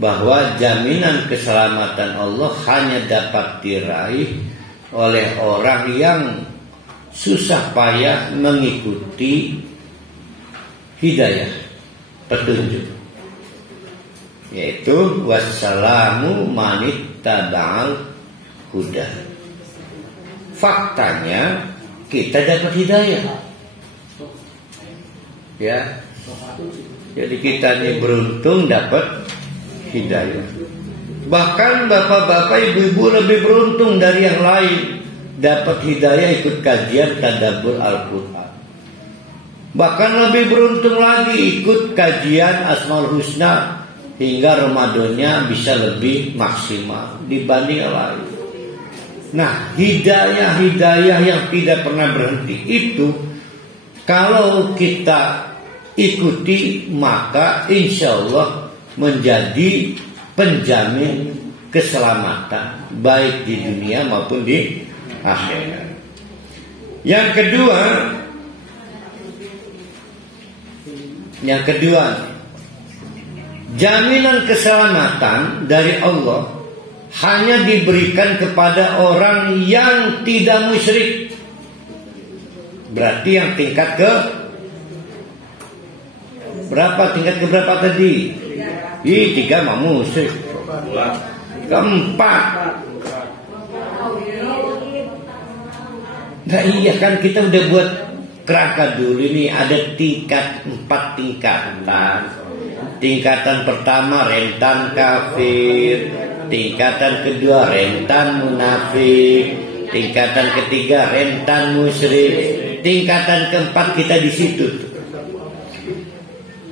bahwa jaminan keselamatan Allah hanya dapat diraih oleh orang yang susah payah mengikuti hidayah, petunjuk, yaitu wassalamu manittaba'al huda. Faktanya kita dapat hidayah, ya. Jadi kita ini beruntung dapat hidayah. Bahkan bapak-bapak, ibu-ibu lebih beruntung dari yang lain, dapat hidayah ikut kajian tadabbur Al-Quran. Bahkan lebih beruntung lagi ikut kajian Asmaul Husna hingga Ramadannya bisa lebih maksimal dibanding yang lain. Nah, hidayah-hidayah yang tidak pernah berhenti itu kalau kita ikuti, maka insya Allah menjadi penjamin keselamatan baik di dunia maupun di akhirat. Yang kedua, jaminan keselamatan dari Allah hanya diberikan kepada orang yang tidak musyrik. Berarti yang tingkat ke berapa? Tingkat ke berapa tadi? 3 mah musyrik. Keempat. Nah iya kan kita udah buat kerangka dulu ini, ada 4 tingkatan. Tingkatan pertama rentan kafir, tingkatan kedua rentan munafik, tingkatan ketiga rentan musyrik, tingkatan keempat kita di situ.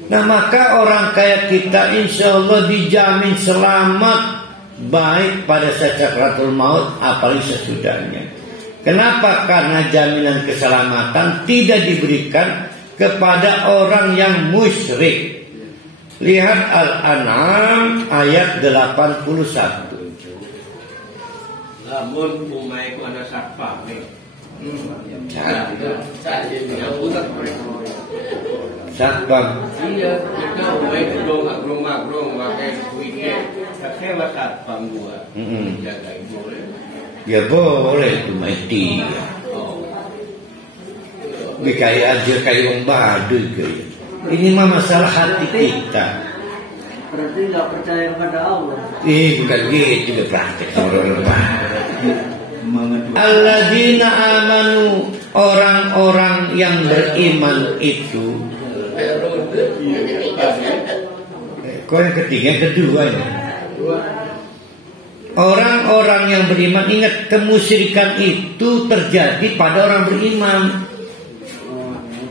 Nah maka orang kayak kita insya Allah dijamin selamat baik pada saat sakratul maut apalagi sesudahnya. Kenapa? Karena jaminan keselamatan tidak diberikan kepada orang yang musyrik. Lihat Al-An'am ayat 81. Lamun umai ku ana sakpa Sakbang. Iya, kita umai grong pakai weekend. Saya sakbang gua. Jaga boleh. Ya boleh itu mati. Kayak aja kayak orang Baduy kayak. Ini mah masalah hati kita. Berarti nggak percaya pada Allah. Bukan gitu juga praktek orang Baduy. Alladzina amanu, orang-orang yang beriman itu. Kok yang ketiga, kedua ini. Orang-orang yang beriman, ingat kemusyrikan itu terjadi pada orang beriman.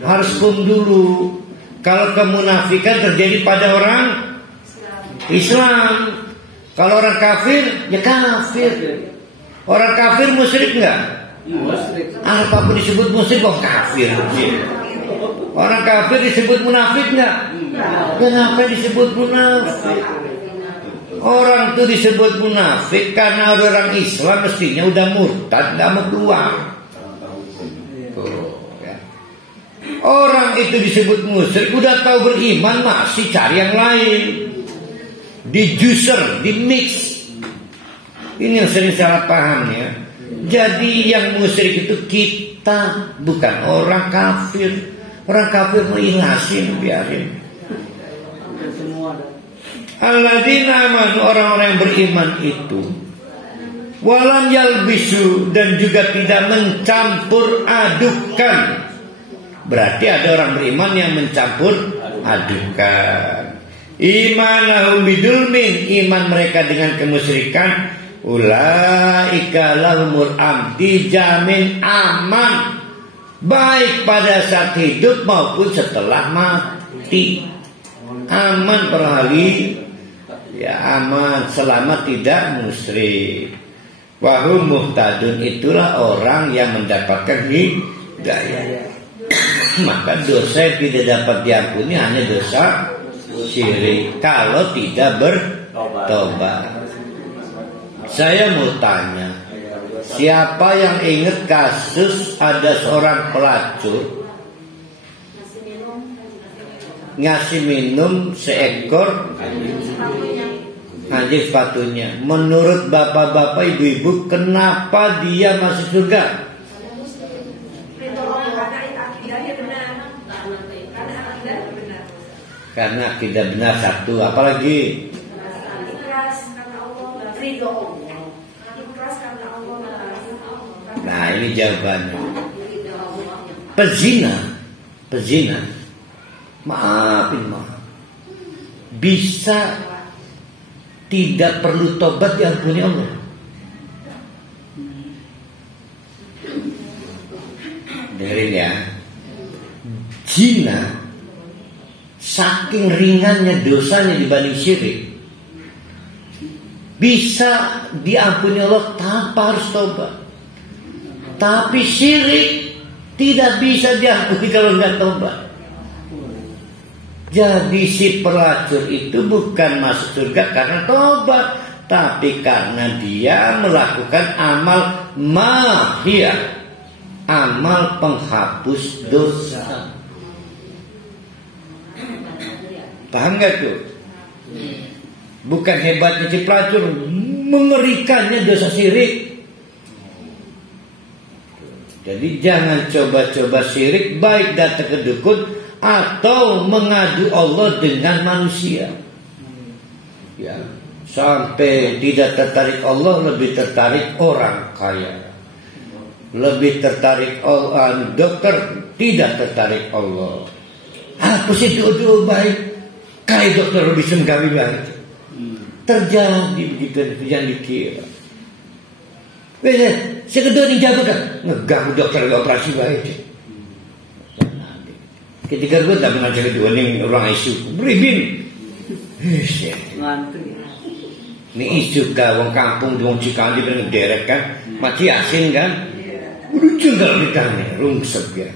Harus dulu. Kalau kemunafikan terjadi pada orang Islam. Kalau orang kafir, ya kafir. Orang kafir musyrik enggak? Musyrik. Apapun disebut musyrik kok kafir. Orang kafir disebut munafik enggak? Kenapa disebut munafik? Orang itu disebut munafik karena orang Islam mestinya udah murtad, enggak mau keluar. Orang itu disebut musyrik udah tahu beriman masih cari yang lain. Di juicer, di mix. Ini yang sering salah paham ya. Jadi yang musyrik itu kita, bukan orang kafir. Orang kafir mengikhlasin, biarin. Alladzina amanu, orang-orang yang beriman itu, walam yalbisu, dan juga tidak mencampur adukan. Berarti ada orang beriman yang mencampur adukan. Imanahum bidulmin, iman mereka dengan kemusyrikan. Ulaika lahumul amn, dijamin aman, baik pada saat hidup maupun setelah mati. Aman perhali, ya aman, selamat tidak musyrik. Wahum muhtadun, itulah orang yang mendapatkan hidayah. Maka dosa yang tidak dapat diampuni hanya dosa syirik kalau tidak bertobat. Saya mau tanya, siapa yang ingat kasus ada seorang pelacur ngasih minum seekor anjing sepatunya? Menurut bapak-bapak, ibu-ibu, kenapa dia masuk surga? Karena tidak benar satu, apalagi nah ini jawabannya. Pezina, maafin bisa tidak perlu tobat diampuni Allah. Dengerin ya, zina saking ringannya dosanya dibanding syirik, bisa diampuni Allah tanpa harus tobat. Tapi syirik tidak bisa diampuni kalau nggak tobat. Jadi si pelacur itu bukan masuk surga karena tobat, tapi karena dia melakukan amal mahiyah, amal penghapus dosa. Paham gak tuh? Bukan hebatnya si pelacur, mengerikannya dosa syirik. Jadi jangan coba-coba syirik, baik datang ke dukun atau mengadu Allah dengan manusia. Ya, sampai tidak tertarik Allah, lebih tertarik orang kaya. Lebih tertarik dokter, tidak tertarik Allah. Apa sih doa baik? Kayak dokter bisa menggawi baik. Terjadi begitu, jangan dikira. Sekedar dijaga kan, ngeganggu dokter operasi baik. Ketika gue tak pernah jadi dua nih orang isu, beribin. Ini isu gawang kampung, dong Cikandi pernah derek kan, mati asin kan, udah tinggal ditanya, rungsep ya.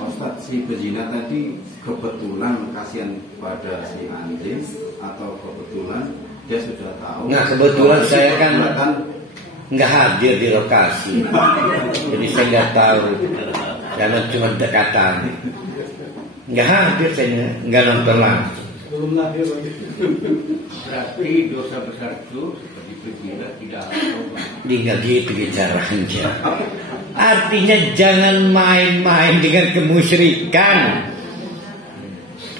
Ustaz, si pezina tadi kebetulan kasihan pada si anjing atau kebetulan dia sudah tahu? Nah kebetulan saya kan nggak hadir di lokasi, jadi saya nggak tahu, karena cuma dekatan. Nggak hadir, saya nggak nonton langsung. Belum lahir lagi. Berarti dosa besar itu seperti pezina tidak tobat. Nggak gitu caranya. Artinya jangan main-main dengan kemusyrikan.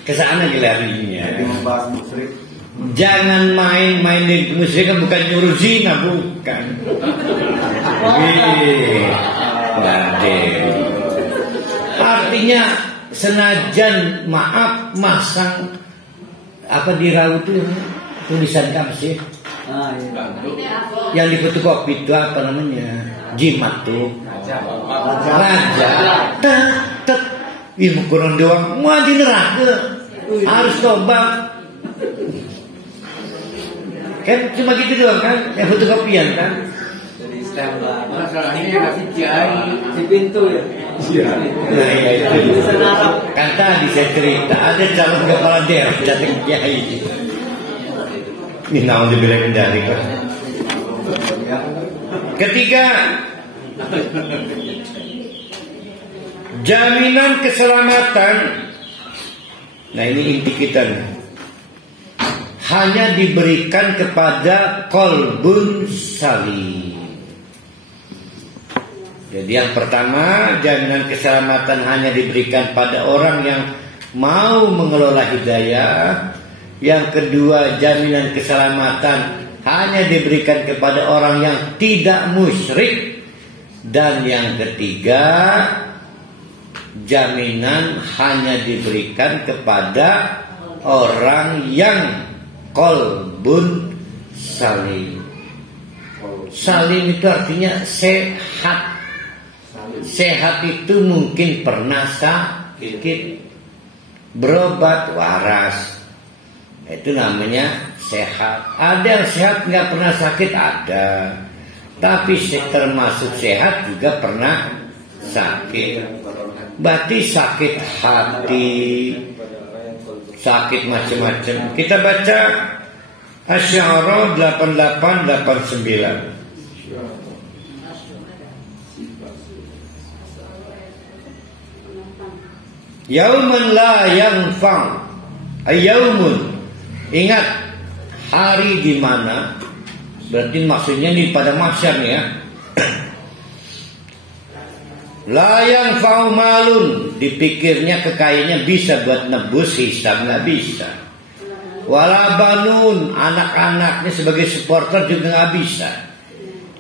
Kesana larinya. Membahas musyrik. Jangan main-main dengan kemusyrikan, bukan nyuruh zina, bukan. Artinya senajan maaf masang apa di raut itu tulisan apa sih? Yang di fotokopi itu apa namanya? Jimat tuh. Raja. Tetep ilmu Quran doang. Mau di neraka. Harus tobat. Kan cuma gitu doang kan? Yang fotokopian kan? Masalahnya masih jari di pintu ya. Nah ya itu. Kan tadi saya cerita ada calon kepala daerah datang kiai. Ini naon dibilang dari kok. Ketiga, jaminan keselamatan. Nah ini inti kita nih. Hanya diberikan kepada qalbun salim. Jadi yang pertama, jaminan keselamatan hanya diberikan pada orang yang mau mengelola hidayah. Yang kedua, jaminan keselamatan hanya diberikan kepada orang yang tidak musyrik. Dan yang ketiga, jaminan hanya diberikan kepada orang yang qalbun salim. Salim itu artinya sehat. Sehat itu mungkin pernah sakit, berobat waras, itu namanya sehat. Ada yang sehat nggak pernah sakit, ada. Tapi termasuk sehat juga pernah sakit. Berarti sakit hati, sakit macam-macam. Kita baca Asy-Syu'ara 88-89. Yauman la yanfa'. Yaumun. Ingat hari di mana, berarti maksudnya ini pada mahsyar ya. La yanfa'u malun, dipikirnya kekayaannya bisa buat nebus hisab, nggak bisa. Wala banun, anak-anaknya sebagai supporter juga nggak bisa.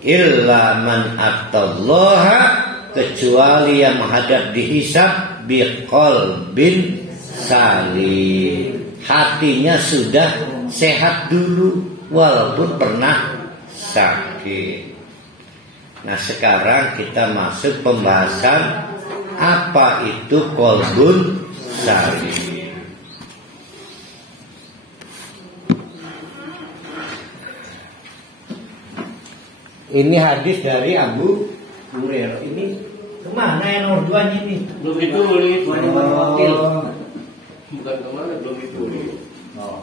Illa man atallaha, kecuali yang menghadap dihisab biqalbin salim. Hatinya sudah sehat dulu walaupun pernah sakit. Nah, sekarang kita masuk pembahasan apa itu qalbun salim. Ini hadis dari Abu Hurairah. Ini kemana yang nomor 2 ini? Belum ditulis. Oh. Bukan kemana, belum ditulis. Oh.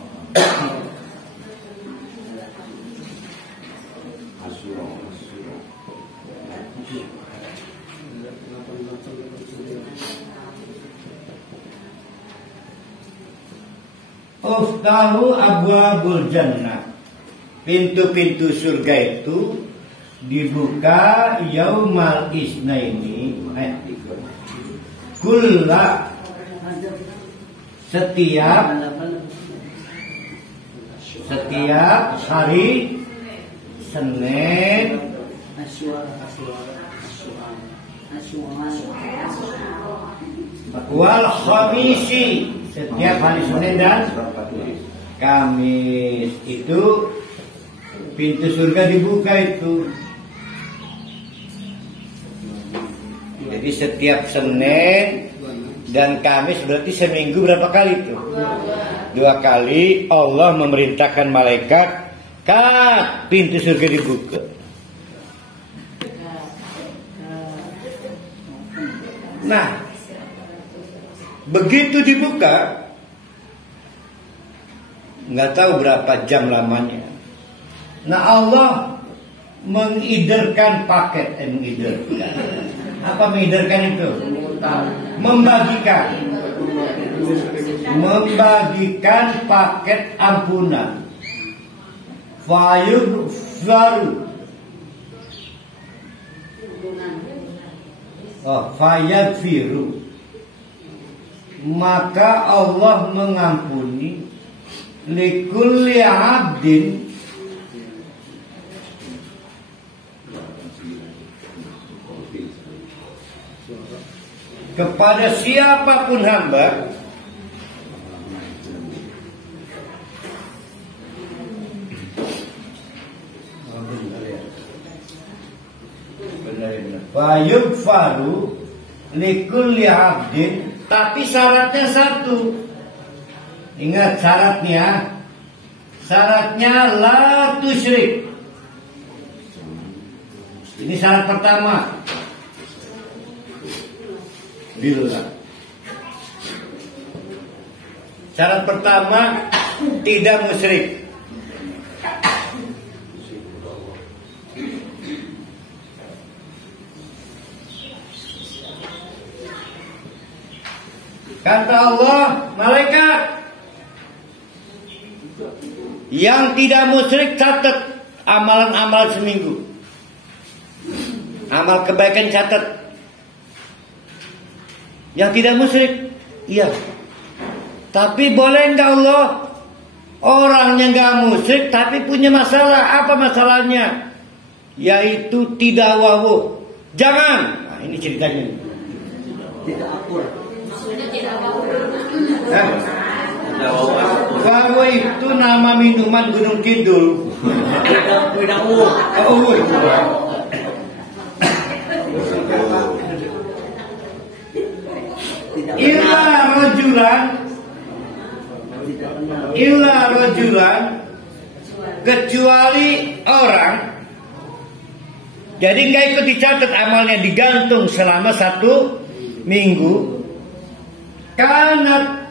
Uftahu abwabul jannah. Pintu-pintu surga itu dibuka yaumal isnaini. Kulla, setiap hari Senin wal khamisi, setiap hari Senin dan Kamis itu pintu surga dibuka itu. Jadi setiap Senin dan Kamis berarti seminggu berapa kali itu? 2 kali Allah memerintahkan malaikat, kat, pintu surga dibuka. Nah, begitu dibuka, nggak tahu berapa jam lamanya. Nah, Allah mengiderkan paket, apa mengiderkan itu? Membagikan paket ampunan. Fayadfiru, maka Allah mengampuni likulli abdin, kepada siapapun hamba fayughfaru likulli abdin, tapi syaratnya satu. Ingat syaratnya la tusyrik. Ini syarat pertama. Billah. Syarat pertama, tidak musyrik. Kata Allah, malaikat yang tidak musyrik catat amalan-amalan seminggu. Amal kebaikan catat. Yang tidak musyrik, iya. Tapi boleh enggak Allah Orangnya nggak musyrik tapi punya masalah. Apa masalahnya? Yaitu tidak wawu. Jangan. Nah, ini ceritanya. Tidak akur. Maksudnya tidak mau. Wawu itu nama minuman Gunung Kidul. Tidak uang. Oh, Illa rojulan kecuali orang. Jadi nggak ikut dicatat amalnya, digantung selama 1 minggu. Karena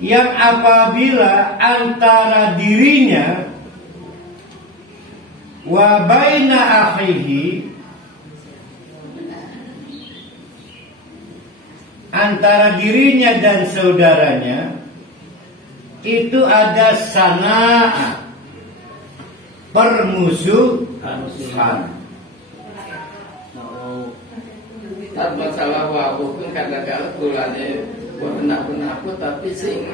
yang apabila antara dirinya wa baina akhihi, antara dirinya dan saudaranya itu ada sanaa, permusuhan. Tak masalah wabuh pun kadang-kadang kulanya penakut tapi sing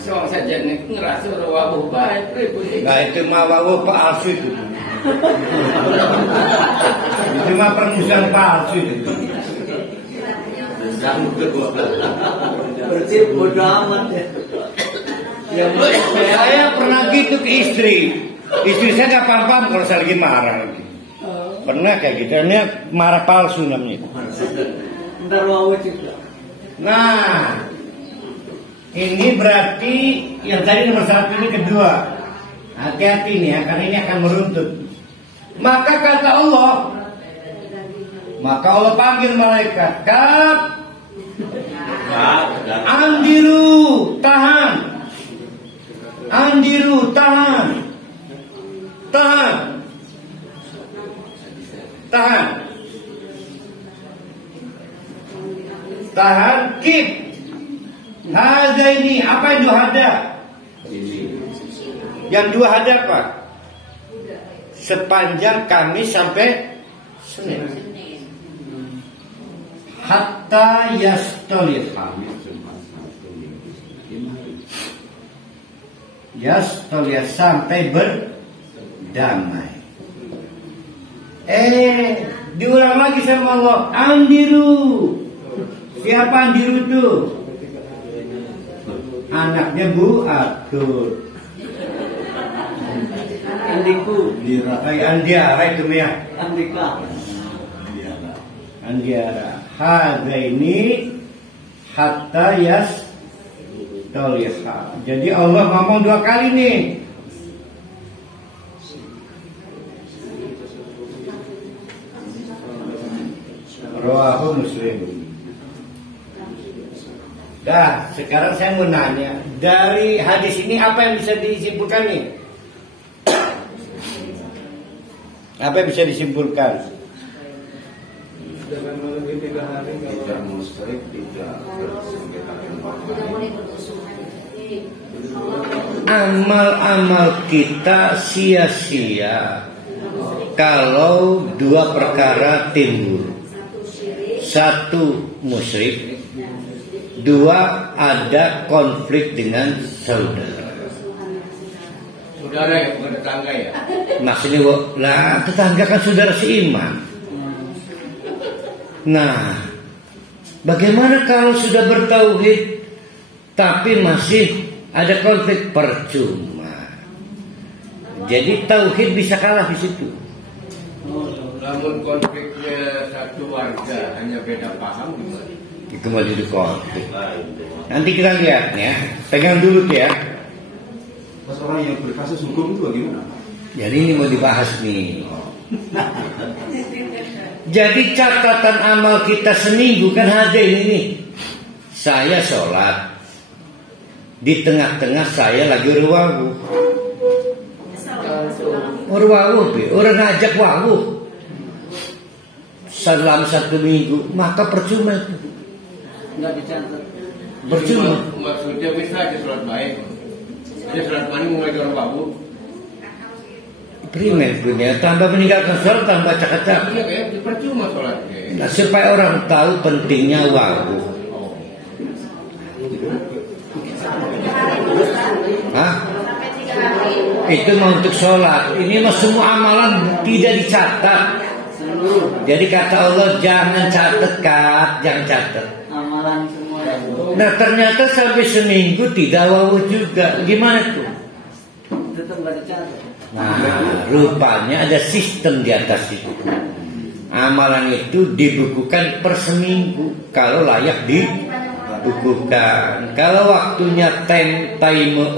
seorang saja ngerasa wabuh baik pribadi. Nah itu mah wabuh palsu itu. Itu mah permusuhan palsu itu. Berarti bodoh amat ya. Saya pernah gitu ke istri. Istri saya nggak paham kalau saya lagi marah lagi. Pernah kayak gitu. Ini marah palsu namanya. Ntar wawu juga. Nah, ini berarti yang tadi nomor 1 ini kedua. Hati-hati nih ya, karena ini akan meruntut. Maka kata Allah, maka Allah panggil malaikat, Kap, andiru, tahan. Andiru, tahan. Tahan. Tahan. Tahan, keep. Hada ini, apa itu hada? Yang 2 hada apa? Sepanjang Kamis sampai Senin. Hatta yastolih. Yastolih sampai berdamai. Diulang lagi sama Allah. Andiru. Siapa Andiru itu? Anaknya Bu Atur. Andiku. Andiara itu ya. Andika. Andiara. Hada ini hatta yas toliha. Jadi Allah ngomong 2 kali nih. Rawahu Muslim. Dah, sekarang saya mau nanya, dari hadis ini apa yang bisa disimpulkan nih? Apa yang bisa disimpulkan? Dengan melebihi 3 hari Tidak musyrik, tidak bersengketa Amal-amal kita sia-sia kalau 2 perkara timbul. 1 musyrik, 2 ada konflik dengan saudara. Saudara yang bukan tetangga ya? Maksudnya, lah tetangga kan saudara seiman. Nah, bagaimana kalau sudah bertauhid tapi masih ada konflik? Percuma. Jadi tauhid bisa kalah di situ. Namun konfliknya satu warga hanya beda paham gimana? Itu mau jadi konflik. Nanti kita lihat ya. Pegang dulu tuh ya. Pas orang yang berkasus hukum itu bagaimana? Jadi ini mau dibahas nih. Jadi catatan amal kita seminggu kan ada ini nih. Saya sholat, di tengah-tengah saya lagi ruwawu. Ruwawu, orang ngajak wawu. Selama 1 minggu, maka percuma itu. Enggak dicatat. Percuma. Maksudnya bisa aja sholat baik. Dia sholat mani mulai dari babu. Primer dunia, tambah meninggalkan sholat, tambah cakap-cakap. Iya kayak percuma sholatnya. Nah, supaya orang tahu pentingnya wawu. Itu mau untuk sholat. Ini mah semua amalan tidak dicatat. Jadi kata Allah jangan catat, jangan catat. Amalan semua. Nah ternyata sampai seminggu tidak wawu juga. Gimana tuh? Tetap nggak dicatat. Nah rupanya ada sistem di atas itu. Amalan itu dibukukan per seminggu kalau layak dibukukan. Kalau waktunya time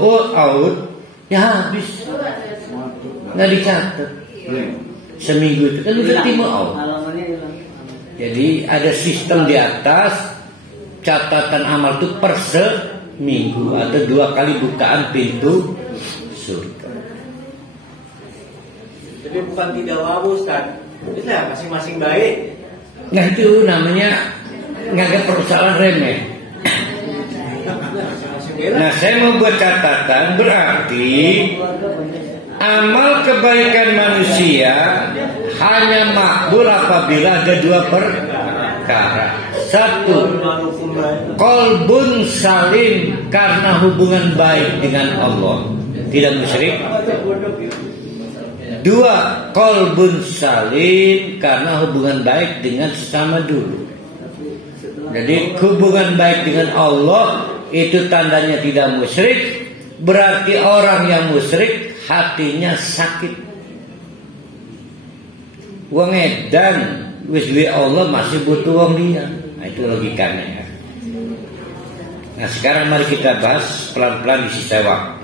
out, ya habis, nggak dicatat. Seminggu itu kan udah time out. Jadi ada sistem di atas, catatan amal itu per seminggu atau 2 kali bukaan pintu surga. Jadi bukan tidak wawu, Ustaz. Bisa masing-masing baik. Nah itu namanya nggak ada persoalan remeh. Nah saya mau buat catatan, berarti amal kebaikan manusia hanya makbul apabila ada 2 perkara. 1, qalbun salim karena hubungan baik dengan Allah, tidak musyrik. 2, qalbun salim karena hubungan baik dengan sesama dulu. Jadi hubungan baik dengan Allah itu tandanya tidak musyrik. Berarti orang yang musyrik hatinya sakit. Wong edan wis duwe Allah masih butuh wong dia. Nah itu logikanya ya. Nah sekarang mari kita bahas pelan-pelan di sisa waktu.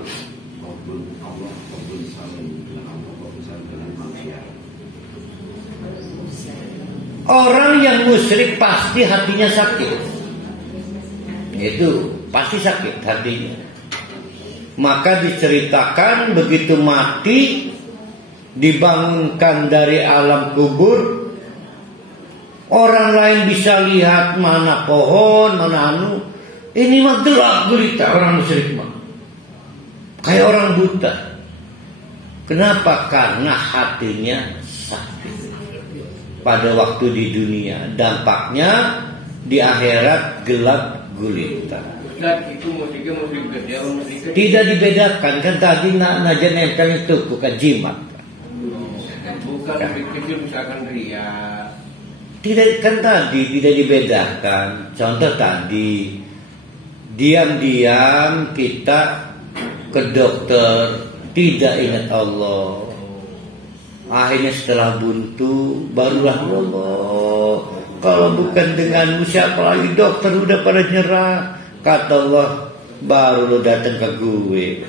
Orang yang musyrik pasti hatinya sakit. Itu pasti sakit hatinya. Maka diceritakan begitu mati, dibangunkan dari alam kubur, orang lain bisa lihat mana pohon, mana anu. Ini mah gelap gulita orang musyrik mah. Kayak orang buta. Kenapa? Karena hatinya sakit. Pada waktu di dunia, dampaknya di akhirat gelap gulita. Tidak dibedakan kan tadi naja nempel itu bukan jimat. Bukan kecil misalkan ria. Tidak kan tadi tidak dibedakan. Contoh tadi diam-diam kita ke dokter tidak ingat Allah. Akhirnya setelah buntu barulah Allah. Kalau bukan denganmu siapa lagi, dokter udah pada nyerah. Kata Allah baru lo datang ke gue.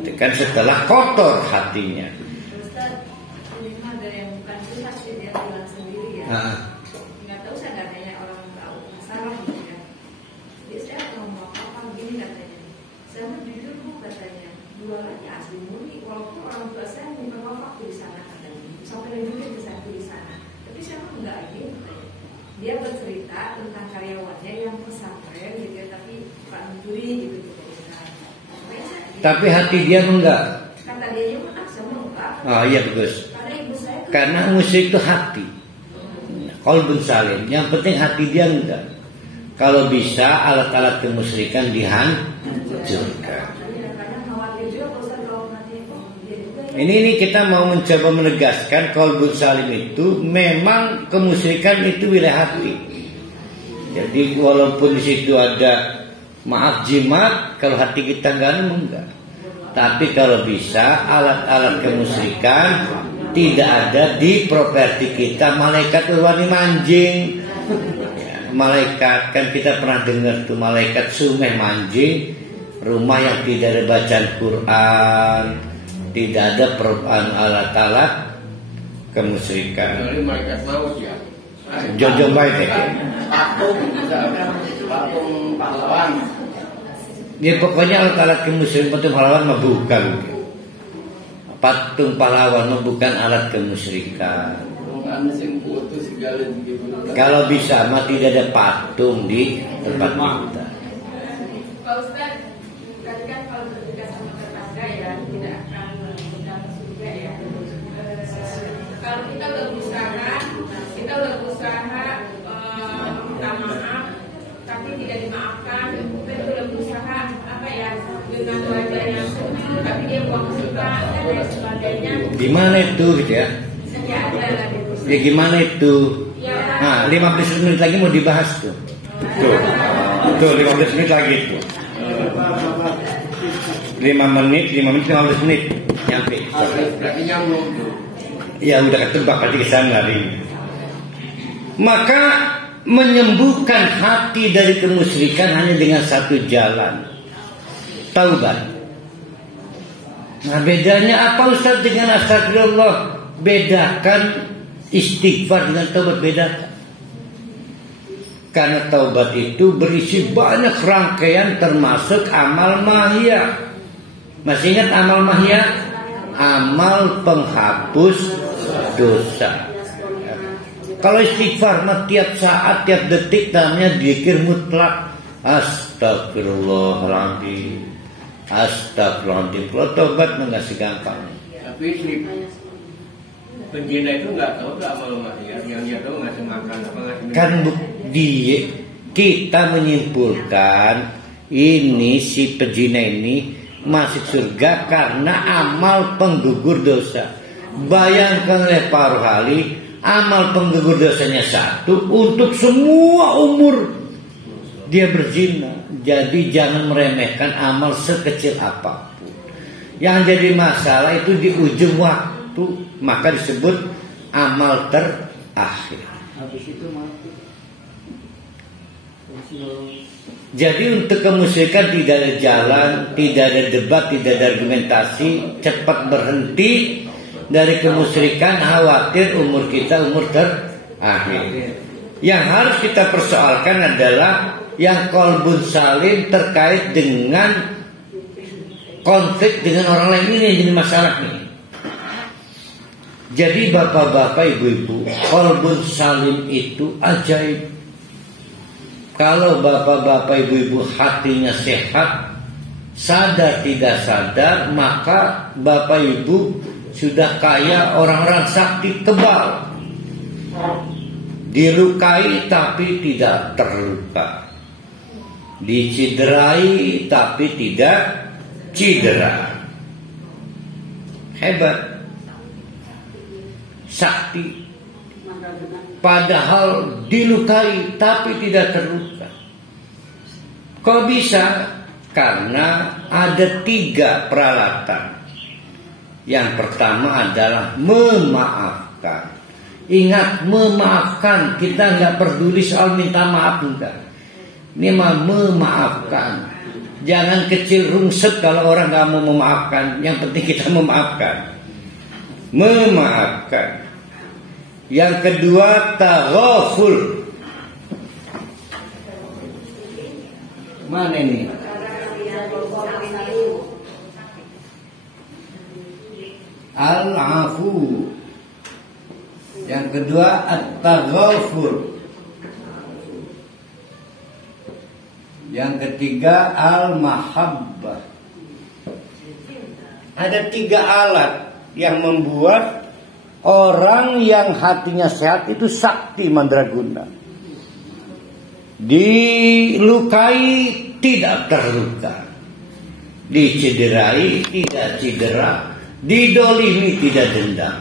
Itu kan setelah kotor hatinya. Ustaz, ini mah dari yang bukan Tuhan sih dia bilang sendiri ya. Nggak tahu saya nggak nanya orang tahu masalah gitu ya. Dia saya ngomong apa gini katanya. Saya mau jujur bu katanya. Jualannya asli murni walaupun orang tua saya nyimpan waktu di sana katanya. Sampai juga di sana. Tapi saya mah enggak gitu katanya. Dia bercerita tentang karyawannya yang pesantren gitu ya, tapi Pak mencuri gitu. Tapi hati dia enggak. Kata dia mah sama enggak. Oh iya bagus. Karena ibu saya tuh Karena musyrik itu hati. Qalbun salim. Yang penting hati dia enggak. Kalau bisa alat-alat kemusyrikan dihancurkan. Ini kita mau mencoba menegaskan qalbun salim itu memang kemusyrikan itu wilayah hati. Jadi walaupun di situ ada maaf jimat, kalau hati kita enggak. Tapi kalau bisa alat-alat kemusyrikan tidak ada di properti kita. Malaikat wani manjing. Ya, malaikat kan kita pernah dengar tuh malaikat sumeh manjing. Rumah yang tidak ada bacaan Quran, tidak ada perubahan alat-alat kemusyrikan. Kecuali malaikat maut ya. Jojo baik ya. Patung pahlawan. Ya pokoknya alat-alat kemusyrikan patung pahlawan mah bukan. Patung pahlawan mah bukan alat kemusyrikan. Kalau bisa mah tidak ada patung di tempat kita. Pak Ustaz, tadi kan kalau berdekat sama tetangga ya tidak akan mengundang surga ya. Kalau kita udah berusaha minta maaf, tapi tidak dimaafkan, kita udah berusaha apa ya dengan wajah yang senang tapi dia buang suka dan lain sebagainya. Gimana itu gitu ya? Ya ada lah Ya gimana itu? Nah, 15 menit lagi mau dibahas tuh. Tuh 15 menit lagi tuh. 5 menit 15 menit nyampe. Berarti nyambung tuh. Ya udah ketebak pasti kesana hari ini. Maka menyembuhkan hati dari kemusyrikan hanya dengan satu jalan, taubat. Nah bedanya apa Ustaz dengan astagfirullah? Bedakan istighfar dengan taubat, bedakan. Karena taubat itu berisi banyak rangkaian termasuk amal mahiyah. Masih ingat amal mahiyah? Amal penghapus dosa. Kalau istighfar tiap saat, tiap detik namanya zikir mutlak. Astagfirullahaladzim, astagfirullahaladzim. Kalau taubat nggak segampang. Tapi si penjina itu nggak tahu tuh amal mahiyah. Yang dia tahu ngasih makan apa ngasih minum. Kan kita menyimpulkan ini si pezina ini masuk surga karena amal penggugur dosa. Bayangkan oleh Pak Rohali, amal penggugur dosanya satu untuk semua umur dia berzina. Jadi jangan meremehkan amal sekecil apapun. Yang jadi masalah itu di ujung waktu, maka disebut amal terakhir. Habis itu mati. Jadi untuk kemusyrikan tidak ada jalan, tidak ada debat, tidak ada argumentasi, cepat berhenti dari kemusyrikan, khawatir umur kita umur terakhir. Yang harus kita persoalkan adalah yang qalbun salim terkait dengan konflik dengan orang lain, ini yang jadi masalahnya. Jadi bapak-bapak, ibu-ibu, qalbun salim itu ajaib. Kalau bapak-bapak, ibu-ibu hatinya sehat, sadar tidak sadar, maka bapak ibu sudah kaya orang-orang sakti kebal. Dilukai tapi tidak terluka, diciderai tapi tidak cedera. Hebat, sakti. Padahal dilukai tapi tidak terluka. Kok bisa? Karena ada 3 peralatan. Yang pertama adalah memaafkan. Ingat, memaafkan. Kita nggak peduli soal minta maaf, enggak. Ini mah memaafkan. Jangan kecil rungsek kalau orang nggak mau memaafkan. Yang penting kita memaafkan. Memaafkan. Yang kedua, taghaful. Mana ini? Al-afu. Yang kedua, at-taghaful. Yang ketiga, al-mahabbah. Ada 3 alat yang membuat orang yang hatinya sehat itu sakti mandraguna. Dilukai tidak terluka, dicederai tidak cedera, didolimi tidak dendam.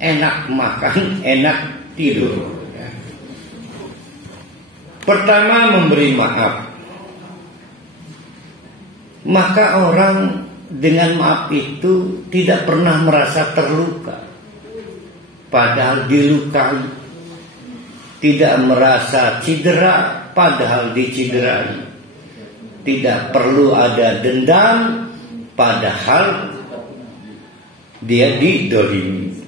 Enak makan, enak tidur. Pertama, memberi maaf. Maka orang dengan maaf itu tidak pernah merasa terluka, padahal dilukai. Tidak merasa cedera, padahal dicederai. Tidak perlu ada dendam, padahal dia didolimi.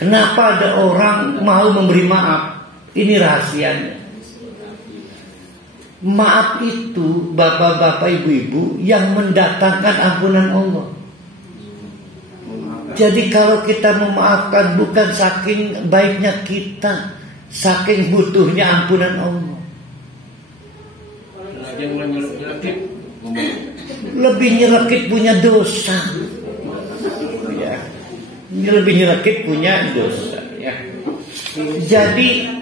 Kenapa ada orang mau memberi maaf? Ini rahasianya. Maaf itu, bapak-bapak, ibu-ibu, yang mendatangkan ampunan Allah. Jadi kalau kita memaafkan bukan saking baiknya kita, saking butuhnya ampunan Allah. Lebih nyelekit punya dosa. Ya. Lebih nyelekit punya dosa. Ya. Jadi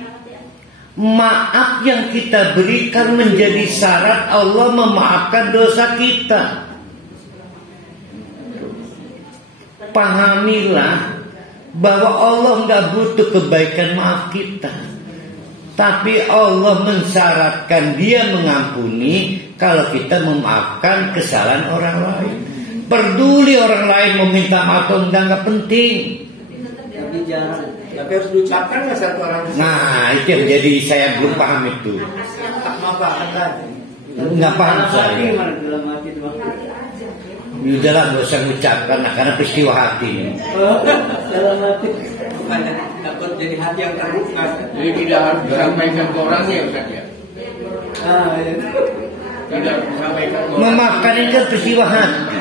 maaf yang kita berikan menjadi syarat Allah memaafkan dosa kita. Pahamilah bahwa Allah nggak butuh kebaikan maaf kita, tapi Allah mensyaratkan Dia mengampuni kalau kita memaafkan kesalahan orang lain. Peduli orang lain meminta maaf atau enggak penting. Tapi jarang. Tapi harus diucapkan nggak satu orang? Nah, itu yang jadi saya belum paham itu. Tak maafkan kan? Nggak paham saya. Gimana dalam hati itu? Udahlah, nggak usah mengucapkan, nah, karena peristiwa hati ini. Dalam hati. Bukannya takut jadi hati yang terluka. Jadi tidak harus disampaikan ke orangnya, Ustaz ya. Tidak harus disampaikan ke orang. Memaafkan itu kan peristiwa hati.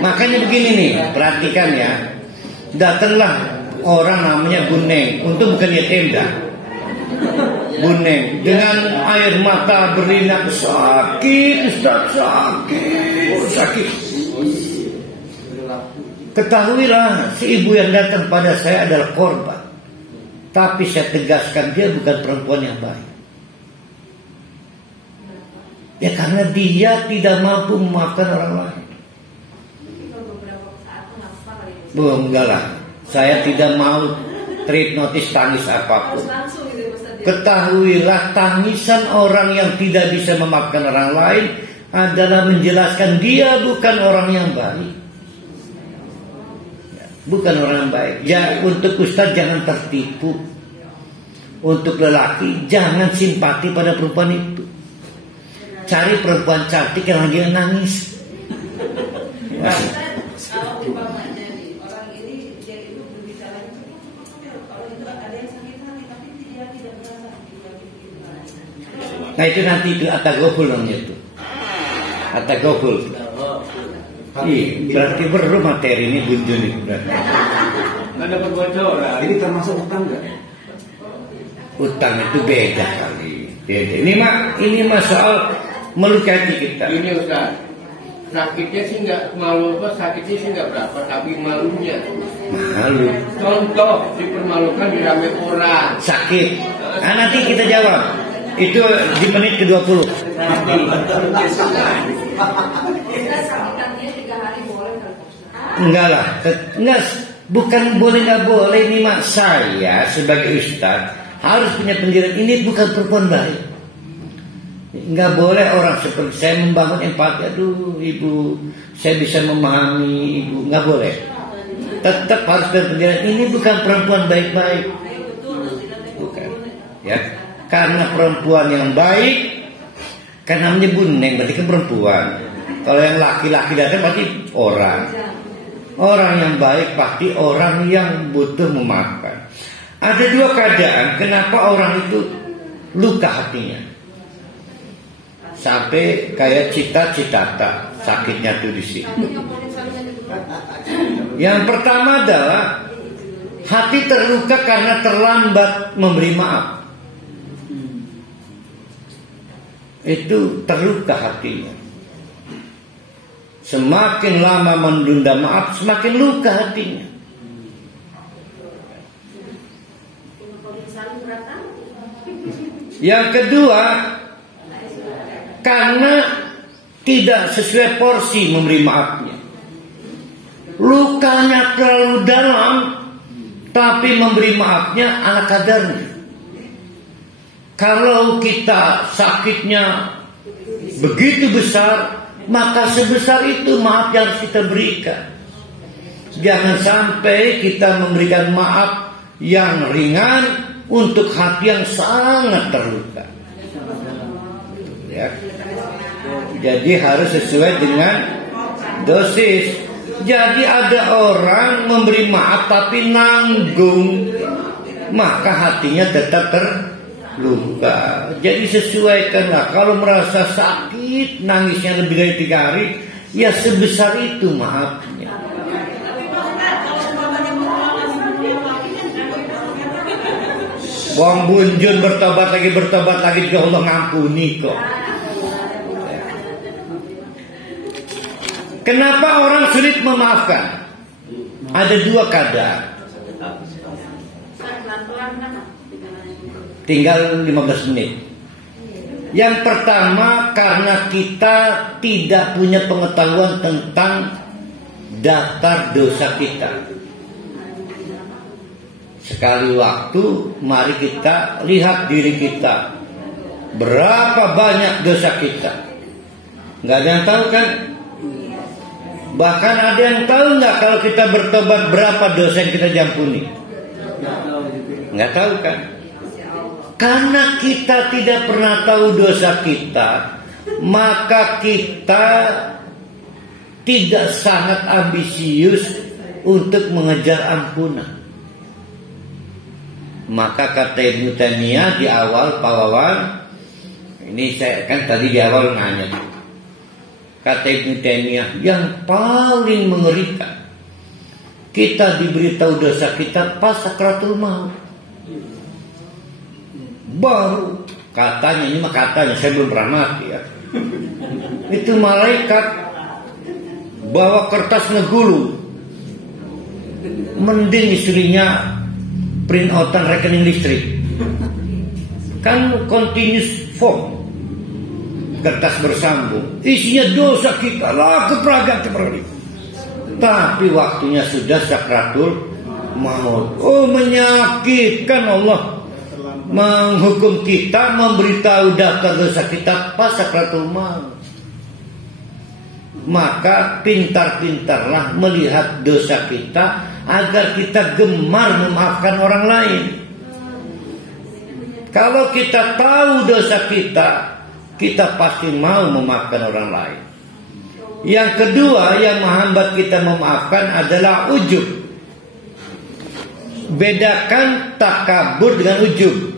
Makanya begini nih, perhatikan ya. Datanglah orang namanya Buneng, untuk bukan ya tenda. Buneng dengan air mata berinak, sakit Ustaz, sakit. Ketahuilah, si ibu yang datang pada saya adalah korban. Tapi saya tegaskan, dia bukan perempuan yang baik. Ya karena dia tidak mampu memaafkan orang lain. Enggak lah, saya tidak mau treat notice tangis apapun. Ketahuilah, tangisan orang yang tidak bisa memaafkan orang lain adalah menjelaskan dia bukan orang yang baik. Bukan orang yang baik. Ya, untuk Ustaz jangan tertipu. Untuk lelaki jangan simpati pada perempuan itu. Cari perempuan cantik yang lagi nangis. Kalau umpamanya nih, orang ini dia itu berbicara kalau itu ada yang sakit hati tapi dia tidak merasa Nah itu nanti itu atagoful namanya itu. Atagoful. Berarti baru materi ini bunjun itu berarti. Nggak dapat bocoran. Ini termasuk utang nggak? Utang itu beda kali. Beda. Ini mah soal melukai hati kita. Ini Ustaz, sakitnya sih nggak malu apa, sakitnya sih nggak berapa, tapi malunya. Malu. Contoh dipermalukan di rame orang. Sakit. Nah nanti kita jawab. Itu di menit ke-20. Enggak lah, enggak, bukan boleh nggak boleh. Ini mak saya sebagai ustaz harus punya pendidikan. Ini bukan perempuan baik. Nggak boleh orang seperti saya membangun empati. Aduh ibu, saya bisa memahami ibu. Nggak boleh. Tetap harus berpendidikan. Ini bukan perempuan baik-baik. Bukan. Ya, karena perempuan yang baik, kan namanya Buneng, berarti kan perempuan. Kalau yang laki-laki datang berarti orang. Orang yang baik pasti orang yang butuh memaafkan. Ada dua keadaan kenapa orang itu luka hatinya. Sampai kayak cita-citata sakitnya tuh di sini. Yang pertama adalah hati terluka karena terlambat memberi maaf. Itu terluka hatinya. Semakin lama menunda maaf, semakin luka hatinya. Yang kedua, karena tidak sesuai porsi memberi maafnya. Lukanya terlalu dalam, tapi memberi maafnya ala kadarnya. Kalau kita sakitnya begitu besar, maka sebesar itu maaf yang harus kita berikan. Jangan sampai kita memberikan maaf yang ringan untuk hati yang sangat terluka. Ya. Jadi harus sesuai dengan dosis. Jadi ada orang memberi maaf tapi nanggung, maka hatinya tetap terluka. Jadi sesuaikanlah. Kalau merasa sakit, nangisnya lebih dari 3 hari, ya sebesar itu maafnya. Wong bunjun bertobat lagi juga Allah ngampuni kok. Kenapa orang sulit memaafkan? Ada 2 keadaan. Tinggal 15 menit. Yang pertama, karena kita tidak punya pengetahuan tentang daftar dosa kita. Sekali waktu, mari kita lihat diri kita. Berapa banyak dosa kita? Nggak ada yang tahu kan? Bahkan ada yang tahu nggak kalau kita bertobat berapa dosa yang kita diampuni? Nggak tahu kan? Karena kita tidak pernah tahu dosa kita, maka kita tidak sangat ambisius untuk mengejar ampunan. Maka kata Ibnu Taimiyah di awal pawawan, ini saya kan tadi di awal nanya. Kata Ibnu Taimiyah, yang paling mengerikan, kita diberitahu dosa kita pas sakratul maut. Baru katanya, ini mah katanya, saya belum pernah mati ya. Itu malaikat bawa kertas ngegulung, mending istrinya print outan rekening listrik. Kan continuous form, kertas bersambung, isinya dosa kita lah kepragat. Tapi waktunya sudah sakratul maut. Oh, menyakitkan Allah menghukum kita, memberitahu daftar dosa kita pas sakratul maut. Maka pintar-pintarlah melihat dosa kita agar kita gemar memaafkan orang lain. Kalau kita tahu dosa kita, kita pasti mau memaafkan orang lain. Yang kedua yang menghambat kita memaafkan adalah ujub. Bedakan takabur dengan ujub.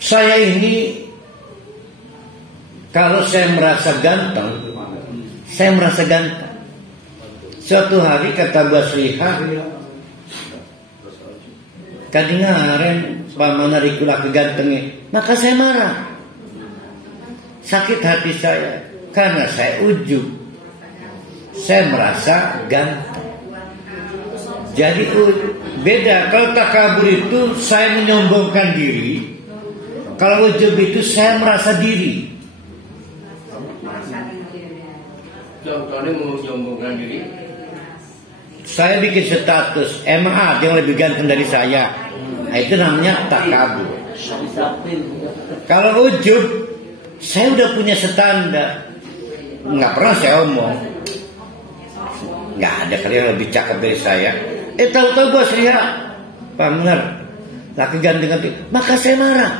Saya ini, kalau saya merasa ganteng, saya merasa ganteng. Suatu hari kata Basrihah, kadingaren pamana rikula kegantengnya, maka saya marah. Sakit hati saya karena saya ujub. Saya merasa ganteng. Jadi beda. Kalau takabur itu saya menyombongkan diri. Kalau ujub itu saya merasa diri. Contohnya menyombongkan diri. Saya bikin status, emang ada yang lebih ganteng dari saya. Nah, itu namanya takabur. Kalau ujub, saya udah punya standar. Nggak pernah saya omong, nggak ada kali yang lebih cakep dari saya. Tahu-tahu bos lihat, pamer, laki ganteng itu, maka saya marah.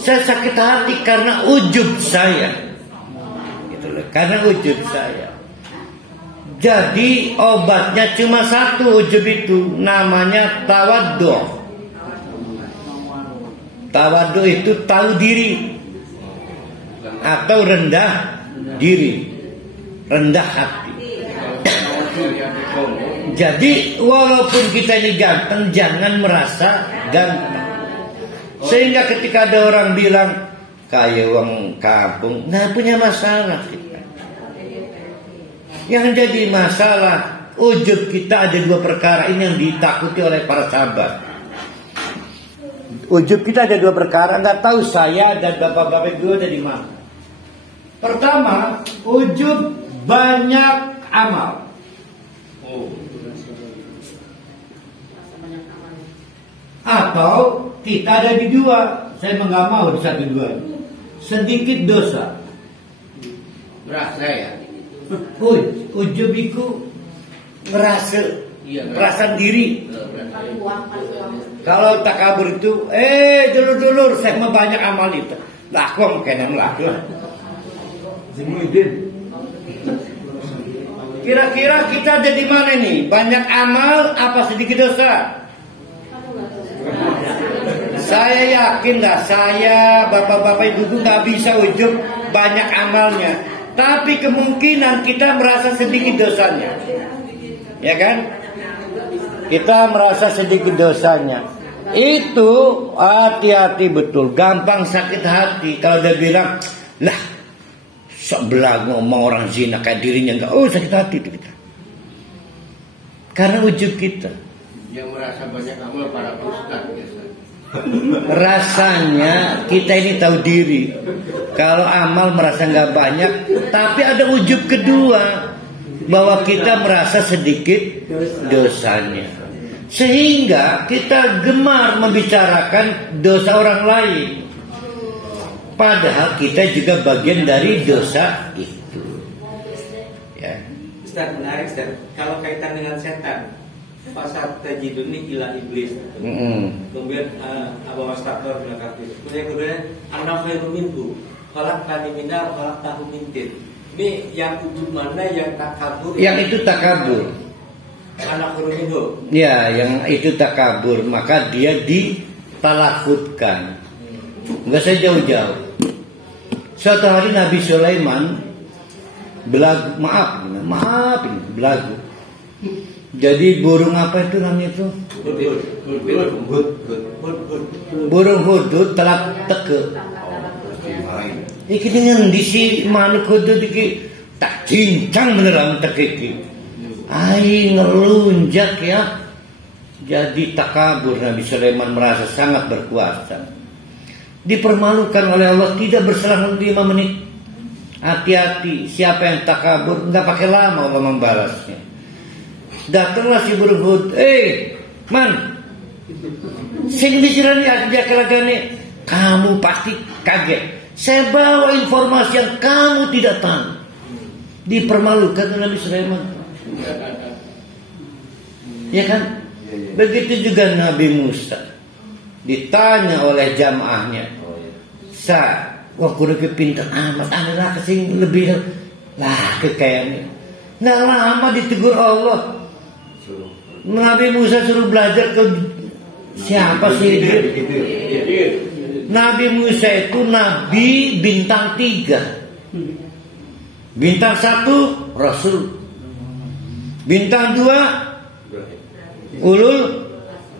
Saya sakit hati karena ujub saya. Gitu loh, karena ujub saya. Jadi obatnya cuma satu ujub itu, namanya tawaddu. Tawaddu itu tahu diri atau rendah diri, rendah hati. Jadi walaupun kita ini ganteng, jangan merasa ganteng. Sehingga ketika ada orang bilang kayak orang kampung, nggak punya masalah. Yang jadi masalah ujub kita ada dua perkara ini yang ditakuti oleh para sahabat. Ujub kita ada dua perkara, nggak tahu saya dan bapak-bapak dua dari mana. Pertama, ujub banyak amal. Atau kita ada di dua, saya nggak mau di satu dua. Sedikit dosa. Berasa ya. Ujub itu ngerasa, perasaan diri. Kalau takabur itu, dulur-dulur, saya mau banyak amal itu. Lah, aku mau kena lah. Kira-kira kita ada di mana nih? Banyak amal apa sedikit dosa? Saya yakin dah, saya bapak-bapak ibu nggak bisa ujub banyak amalnya. Tapi kemungkinan kita merasa sedikit dosanya, ya kan? Kita merasa sedikit dosanya. Itu hati-hati betul, gampang sakit hati kalau dia bilang, lah, sebelah ngomong orang zina kayak dirinya enggak, sakit hati itu kita. Karena ujub kita. Yang merasa banyak amal para ustaz biasa. Rasanya kita ini tahu diri. Kalau amal merasa nggak banyak, tapi ada ujub kedua bahwa kita merasa sedikit dosanya, sehingga kita gemar membicarakan dosa orang lain, padahal kita juga bagian dari dosa itu. Ya. Ustaz, menarik Ustaz. Kalau kaitan dengan setan, pasal tajiduni ila iblis. Kemudian Abu Mustaqor bilang kemudian anak khairu minhu, khalaq kani minna khalaq tahu mintin. Ini yang ujub mana yang takabur? Yang itu takabur. Anak khairu minhu. Ya, yang itu takabur, maka dia ditalafutkan. Enggak usah jauh-jauh. Suatu hari Nabi Sulaiman belagu, belagu. Jadi burung apa itu namanya itu? Burung hudud telak teke. Iki dengan disi manuk hudud iki tak cincang beneran teke iki. Ai ngelunjak ya. Jadi takabur, Nabi Sulaiman merasa sangat berkuasa. Dipermalukan oleh Allah, tidak berselang 5 menit. Hati-hati, siapa yang takabur enggak pakai lama Allah membalasnya. Datanglah si burung hud, man, sing dicirani aja kelagane, kamu pasti kaget. Saya bawa informasi yang kamu tidak tahu. Dipermalukan Nabi Sulaiman. Ya kan? Begitu juga Nabi Musa. Ditanya oleh jamaahnya, wah kudu pinter amat, anda kesing lebih lah kekayaan. Nggak lama ditegur Allah. Nabi Musa suruh belajar ke siapa sih itu? Nabi Musa itu Nabi bintang 3. Bintang 1 Rasul, bintang 2 Ulul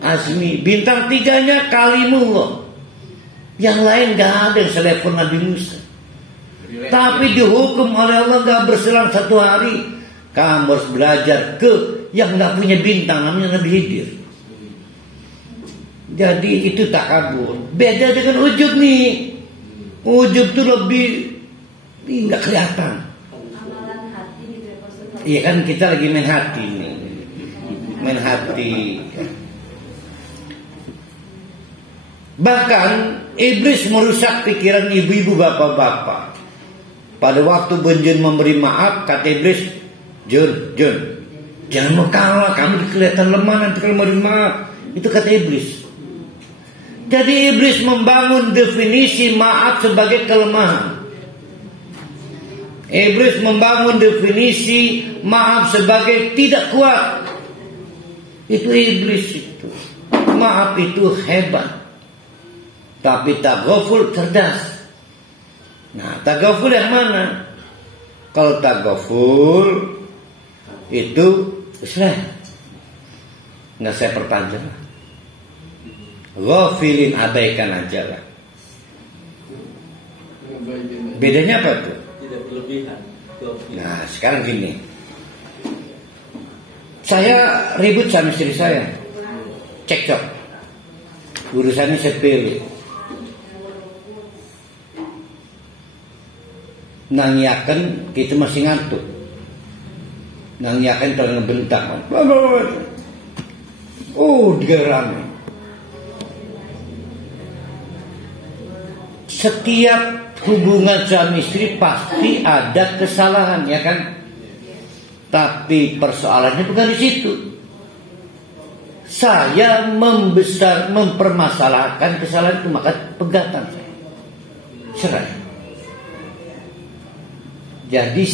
Azmi, bintang 3-nya Kalimullah. Yang lain gak ada yang selevel Nabi Musa. Tapi dihukum oleh Allah gak berselang 1 hari, kamu harus belajar ke yang gak punya bintang, namanya Nabi Khidir. Jadi itu takabur. Beda dengan ujub nih. Ujub tuh lebih gak kelihatan. Iya kan kita lagi main hati nih. Main hati. Bahkan iblis merusak pikiran ibu-ibu bapak-bapak. Pada waktu Benjun memberi maaf, kata iblis, Jun, jangan mau kalah, kamu kelihatan lemah nanti kalau memberi maaf. Itu kata iblis. Jadi iblis membangun definisi maaf sebagai kelemahan. Iblis membangun definisi maaf sebagai tidak kuat. Itu iblis itu. Maaf itu hebat. Tapi taghaful cerdas. Nah, taghaful yang mana? Kalau taghaful itu Islam. Nggak saya perpanjang. Ghafilin, abaikan aja lah. Bedanya apa tuh? Tidak berlebihan. Nah, sekarang gini. Saya ribut sama istri saya. Cekcok. Urusannya sepele. Nangiakan kita masih ngantuk. Nangiakan kalau ngebentak. Dia rame. Setiap hubungan suami istri pasti ada kesalahan, ya kan? Tapi persoalannya bukan di situ. Saya mempermasalahkan kesalahan itu, maka pegatan saya. Cerai. Jadi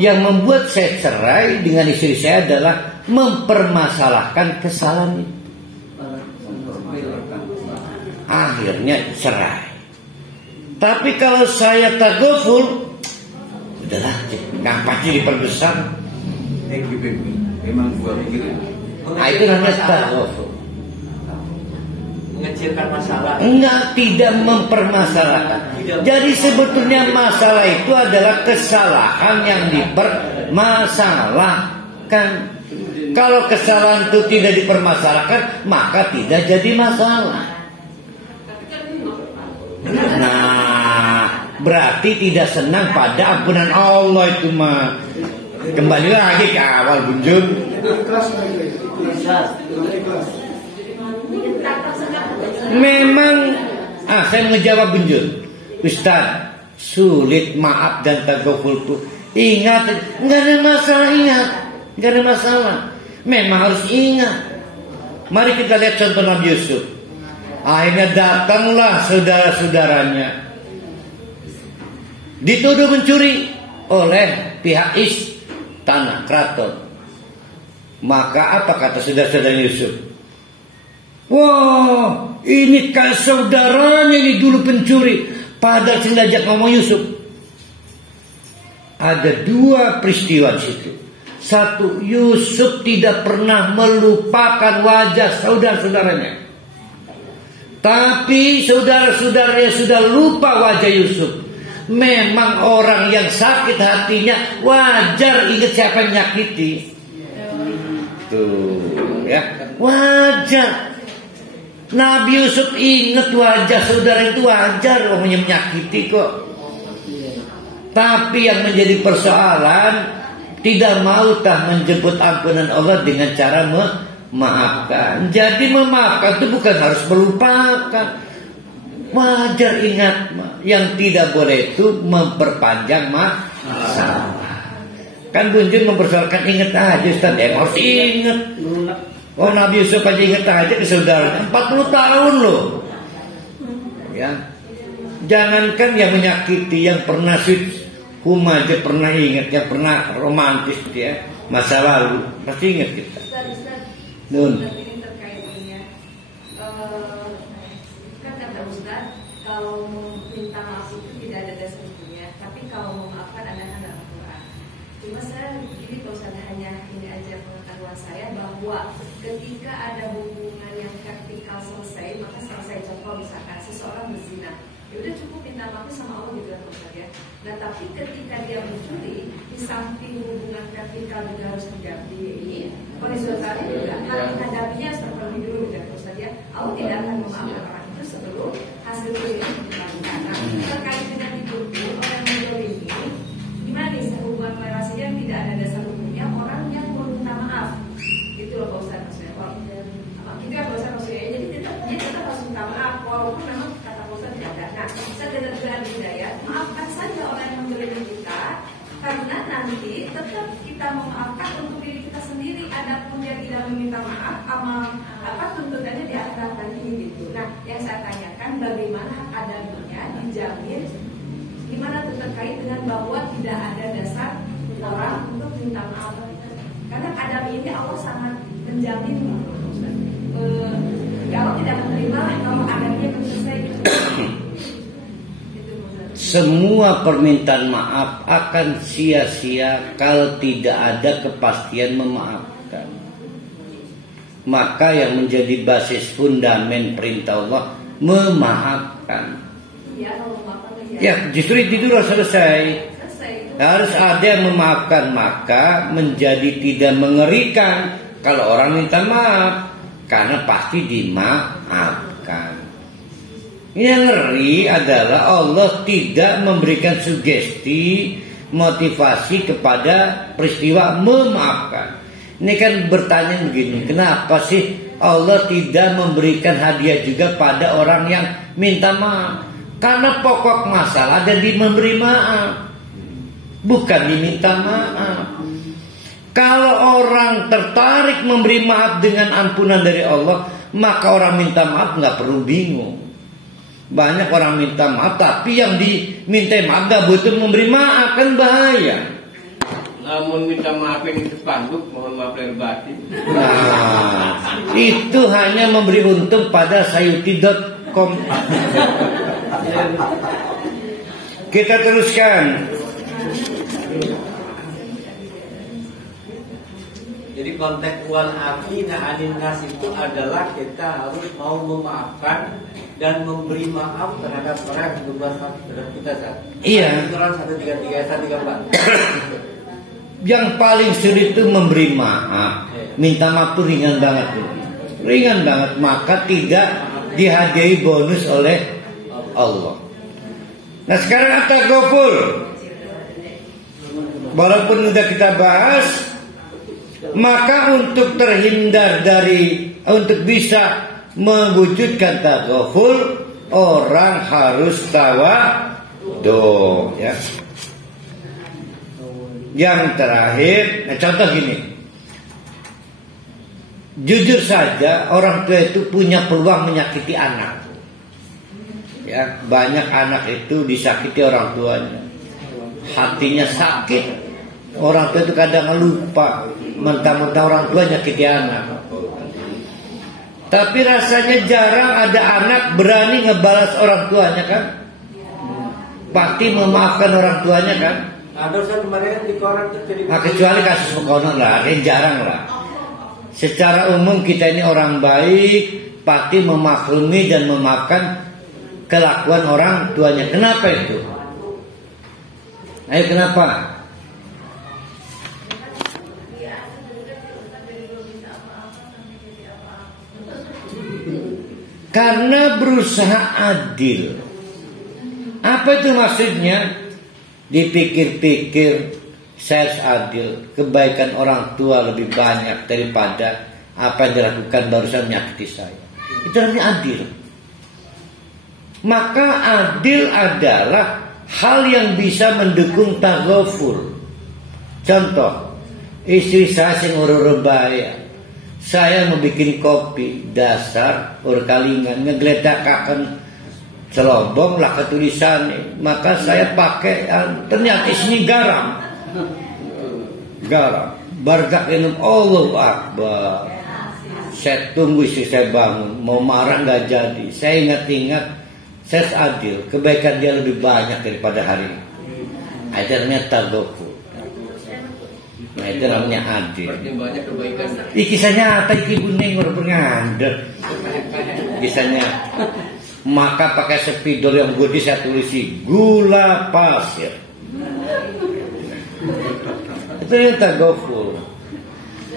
yang membuat saya cerai dengan istri saya adalah mempermasalahkan kesalahan itu. Akhirnya cerai. Tapi kalau saya taghaful, udahlah, ngapain diperbesar? Memang gua pikir. Nah, itu namanya taghaful. Mengecilkan masalah. Enggak, tidak mempermasalahkan. Jadi sebetulnya masalah itu adalah kesalahan yang dipermasalahkan. Kalau kesalahan itu tidak dipermasalahkan, maka tidak jadi masalah. berarti tidak senang pada ampunan Allah itu mah. Kembali lagi ke awal Bunjun. Memang saya menjawab Bunjun. Ustaz, sulit maaf dan tagaful itu. Ingat, nggak ada masalah, ingat, nggak ada masalah. Memang harus ingat. Mari kita lihat contoh Nabi Yusuf. Akhirnya datanglah saudara-saudaranya, dituduh mencuri oleh pihak istana keraton. Maka apa kata saudara-saudara Yusuf? Wah, ini kan saudaranya ini dulu pencuri. Padahal sengaja ngomong Yusuf. Ada dua peristiwa di situ. Satu, Yusuf tidak pernah melupakan wajah saudara-saudaranya. Tapi saudara-saudaranya sudah lupa wajah Yusuf. Memang orang yang sakit hatinya wajar ingat siapa yang nyakiti. Tuh, ya, wajar. Nabi Yusuf ingat wajah saudara itu wajar, orangnya menyakiti kok. Tapi yang menjadi persoalan, tidak mau menjemput ampunan Allah dengan cara memaafkan. Jadi memaafkan itu bukan harus melupakan. Wajar ingat, yang tidak boleh itu memperpanjang masalah. Kan Bunjun mempersoalkan ingat aja Ustaz, harus ingat. Oh Nabi Yusuf aja ingat aja ke saudara 40 tahun loh. Ya. Jangankan yang menyakiti, yang pernah sweet aja pernah ingat, yang pernah romantis ya, masa lalu pasti ingat kita. Nun. Ini terkait ini ya. Kan kata Ustaz, kalau minta maaf itu tidak ada dasar hukumnya, tapi kalau memaafkan ada dalam Al-Quran. Cuma saya begini Pak Ustaz, hanya ini aja pengetahuan saya bahwa ketika ada hubungan yang vertikal selesai, maka selesai. Contoh misalkan seseorang berzina, ya udah cukup minta maaf sama Allah gitu kan Ustaz ya. Nah tapi ketika dia mencuri, di samping hubungan vertikal juga harus didampingi, horizontalnya juga harus menghadapinya seperti dulu kan Ustaz ya. Allah tidak akan memaafkan orang itu sebelum hasil curinya dikembalikan. Nah terkait dengan itu orang yang ini, gimana nih hubungan relasi yang tidak ada dasar hukumnya, orang yang meminta maaf, itu loh Pak Ustaz maksudnya. Itu ya Pak Ustaz maksudnya. Jadi kita harus minta maaf walaupun memang kata Pak Ustaz tidak ada. Nah saya dengan hidayah, maafkan saja orang yang menzalimi kita, karena nanti tetap kita memaafkan untuk diri kita sendiri. Adapun dia tidak meminta maaf, amal tuntutannya di akhirat nanti gitu. Nah yang saya tanyakan bagaimana hak adaminya dijamin, gimana terkait dengan bahwa tidak ada dasar orang untuk minta maaf. Karena adami ini Allah sangat menjamin Allah tidak menerima kalau adanya selesai. Semua permintaan maaf akan sia-sia kalau tidak ada kepastian memaafkan. Maka yang menjadi basis fundamen perintah Allah memaafkan. Ya, justru itu dulu selesai. Harus ada yang memaafkan, maka menjadi tidak mengerikan kalau orang minta maaf, karena pasti dimaafkan. Yang ngeri adalah Allah tidak memberikan sugesti, motivasi kepada peristiwa memaafkan. Ini kan bertanya begini, kenapa sih Allah tidak memberikan hadiah juga pada orang yang minta maaf? Karena pokok masalah ada di memberi maaf, bukan diminta maaf. Kalau orang tertarik memberi maaf dengan ampunan dari Allah, maka orang minta maaf nggak perlu bingung. Banyak orang minta maaf, tapi yang diminta maaf gak butuh memberi maaf, kan bahaya. Namun minta maaf ini sepanduk, mohon maaf lahir batin. Nah, itu hanya memberi untung pada sayuti.com. Kita teruskan. Jadi konteks wal afina anin nas itu adalah kita harus mau memaafkan dan memberi maaf terhadap orang yang berbuat salah terhadap kita saat. Iya. Quran 133 134. Yang paling sulit itu memberi maaf. Minta maaf itu ringan banget tuh. Ringan banget, maka tidak dihadiahi bonus oleh Allah. Nah sekarang at-taghaful. Walaupun sudah kita bahas, maka untuk terhindar untuk bisa mewujudkan taghaful, orang harus tawadhu, ya. Yang terakhir, contoh gini. Jujur saja, orang tua itu punya peluang menyakiti anak. Ya, banyak anak itu disakiti orang tuanya. Hatinya sakit. Orang tua itu kadang lupa, mentang-mentang orang tua nyakiti anak. Tapi rasanya jarang ada anak berani ngebalas orang tuanya kan? Pasti memaafkan orang tuanya kan? Ada kemarin di koran terjadi. Nah, kecuali kasus pekonon lah, ini jarang lah. Secara umum kita ini orang baik, pasti memaklumi dan memaafkan kelakuan orang tuanya. Kenapa itu? Ayo kenapa? Karena berusaha adil. Apa itu maksudnya? Dipikir-pikir, saya adil, kebaikan orang tua lebih banyak daripada apa yang dilakukan barusan menyakiti saya. Itu namanya adil. Maka adil adalah hal yang bisa mendukung taghaful. Contoh, istri saya sing urur-rebaya, saya mau bikin kopi, dasar urkalingan ngegledakaken celobong lah ketulisan, maka saya pakai ternyata isinya garam. Bardak minum, Allahu Akbar. Saya tunggu istri saya bangun, mau marah nggak jadi. Saya ingat-ingat, saya adil, kebaikan dia lebih banyak daripada hari ini. Itu namanya taghaful. Nah itu namanya adil. Banyak kebaikan. Kisahnya apa? Ibu Neng udah pengandel. Kisahnya. Maka pakai spidol yang gede saya tulisi gula pasir. Itu yang taghaful.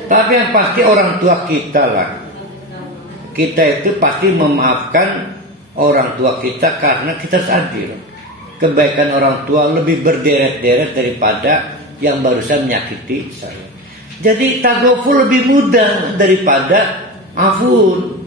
Tapi yang pasti orang tua kita lah. Kita itu pasti memaafkan orang tua kita karena kita adil. Kebaikan orang tua lebih berderet-deret daripada yang barusan menyakiti saya. Jadi taghaful lebih mudah daripada afun.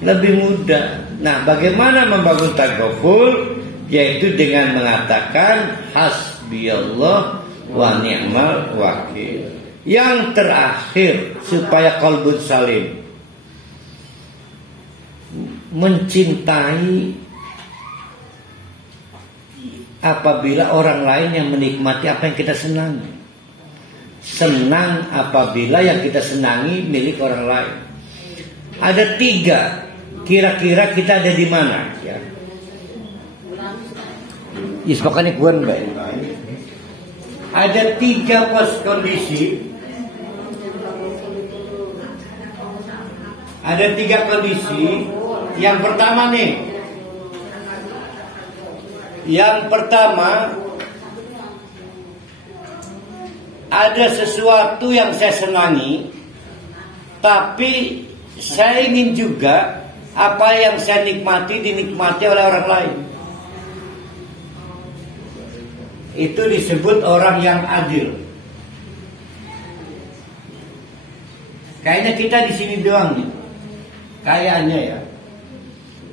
Lebih mudah. Nah, bagaimana membangun taghaful? Yaitu dengan mengatakan hasbiyallah wa ni'mal wakil. Yang terakhir, supaya qalbun salim, mencintai apabila orang lain yang menikmati apa yang kita senangi. Senang apabila yang kita senangi milik orang lain. Ada 3. Kira-kira kita ada di mana? Ya. Ispokannya kuan baik. Ada 3 pos kondisi. Ada 3 kondisi. Yang pertama nih. Yang pertama, ada sesuatu yang saya senangi, tapi saya ingin juga apa yang saya nikmati dinikmati oleh orang lain. Itu disebut orang yang adil. Kayaknya kita di sini doang nih. Kayaknya ya.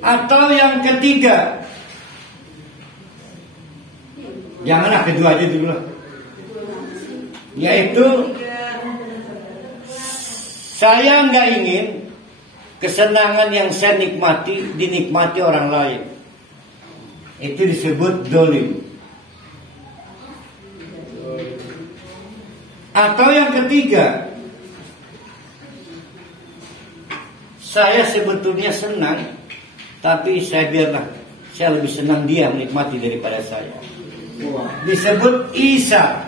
Atau yang ketiga, janganlah kedua aja dulu lah. Yaitu saya nggak ingin kesenangan yang saya nikmati dinikmati orang lain. Itu disebut dolim. Atau yang ketiga, saya sebetulnya senang, tapi saya lebih senang dia menikmati daripada saya. Disebut Isa.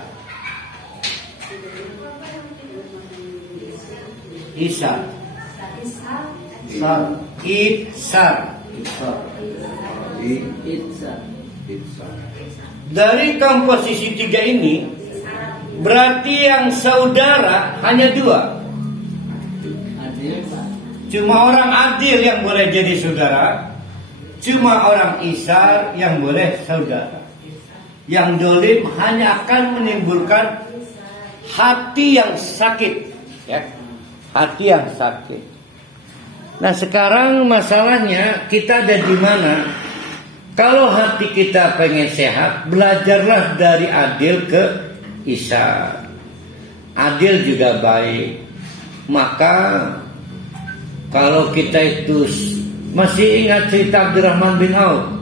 Dari komposisi 3 ini, berarti yang saudara hanya 2. Cuma orang adil yang boleh jadi saudara. Cuma orang isar yang boleh saudara. Yang dolim hanya akan menimbulkan hati yang sakit, ya. Hati yang sakit. Nah sekarang masalahnya kita ada di mana? Kalau hati kita pengen sehat, belajarlah dari Adil ke Isar. Adil juga baik. Maka kalau kita itu masih ingat cerita Abdurrahman bin Auf.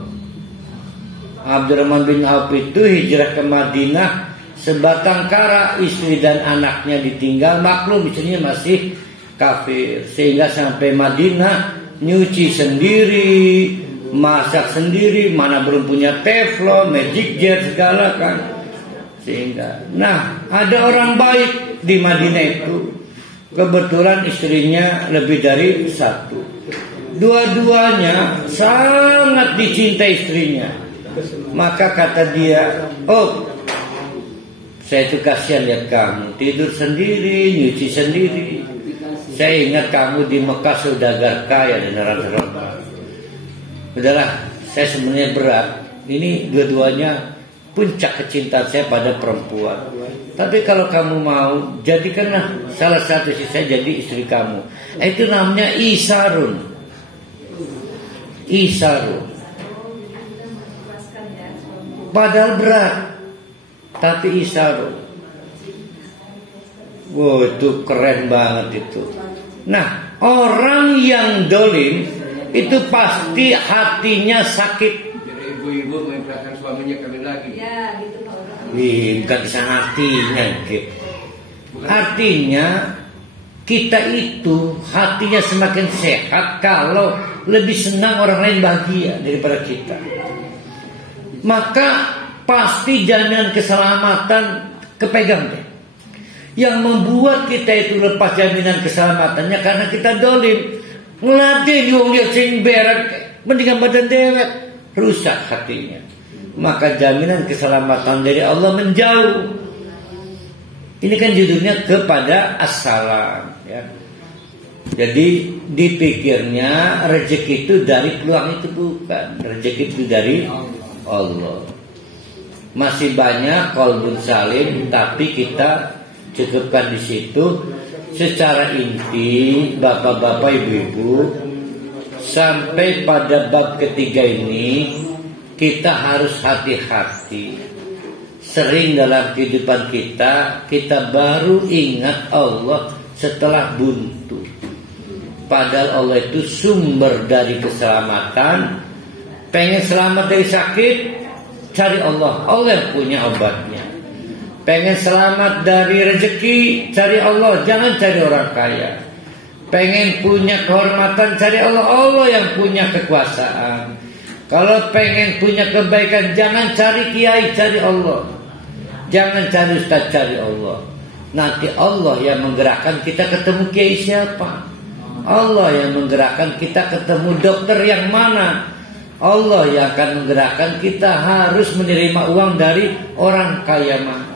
Abdurrahman bin Auf itu hijrah ke Madinah, sebatang kara, istri dan anaknya ditinggal, maklum istrinya masih kafir. Sehingga sampai Madinah nyuci sendiri, masak sendiri, mana belum punya teflon, magic jet segala kan. Sehingga, nah ada orang baik di Madinah itu, kebetulan istrinya lebih dari satu. Dua-duanya sangat dicintai istrinya. Maka kata dia, oh saya itu kasihan lihat kamu tidur sendiri, nyuci sendiri. Saya ingat kamu di Mekah saudagar kaya dan orang-orang. Udahlah, saya sebenarnya berat. Ini dua-duanya puncak kecintaan saya pada perempuan. Tapi kalau kamu mau, jadikanlah salah satu saya jadi istri kamu. Itu namanya isarun. Isarun. Padahal berat, tapi isarun. Wow, itu keren banget itu. Nah, orang yang dolim itu pasti hatinya sakit. Jadi ibu-ibu mengingatkan suaminya kawin lagi. Ya, gitu Pak Orang. Bukan bisa artinya, gitu. Artinya kita itu hatinya semakin sehat kalau lebih senang orang lain bahagia daripada kita. Maka pasti jaminan keselamatan kepegang deh. Yang membuat kita itu lepas jaminan keselamatannya karena kita dolim. Ngelatih wong dia sing berak, mendingan badan dewek, rusak hatinya. Maka jaminan keselamatan dari Allah menjauh. Ini kan judulnya kepada assalam, ya. Jadi dipikirnya rezeki itu dari peluang itu, bukan. Rezeki itu dari Allah. Masih banyak qalbun salim, tapi kita cukupkan di situ. Secara inti, bapak-bapak, ibu-ibu, sampai pada bab ketiga ini kita harus hati-hati. Sering dalam kehidupan kita baru ingat Allah setelah buntu. Padahal Allah itu sumber dari keselamatan. Pengen selamat dari sakit, cari Allah. Allah yang punya obatnya. Pengen selamat dari rezeki, cari Allah, jangan cari orang kaya. Pengen punya kehormatan, cari Allah. Allah yang punya kekuasaan. Kalau pengen punya kebaikan, jangan cari kiai, cari Allah. Jangan cari ustaz, cari Allah. Nanti Allah yang menggerakkan kita ketemu kiai siapa. Allah yang menggerakkan kita ketemu dokter yang mana. Allah yang akan menggerakkan kita harus menerima uang dari orang kaya mana.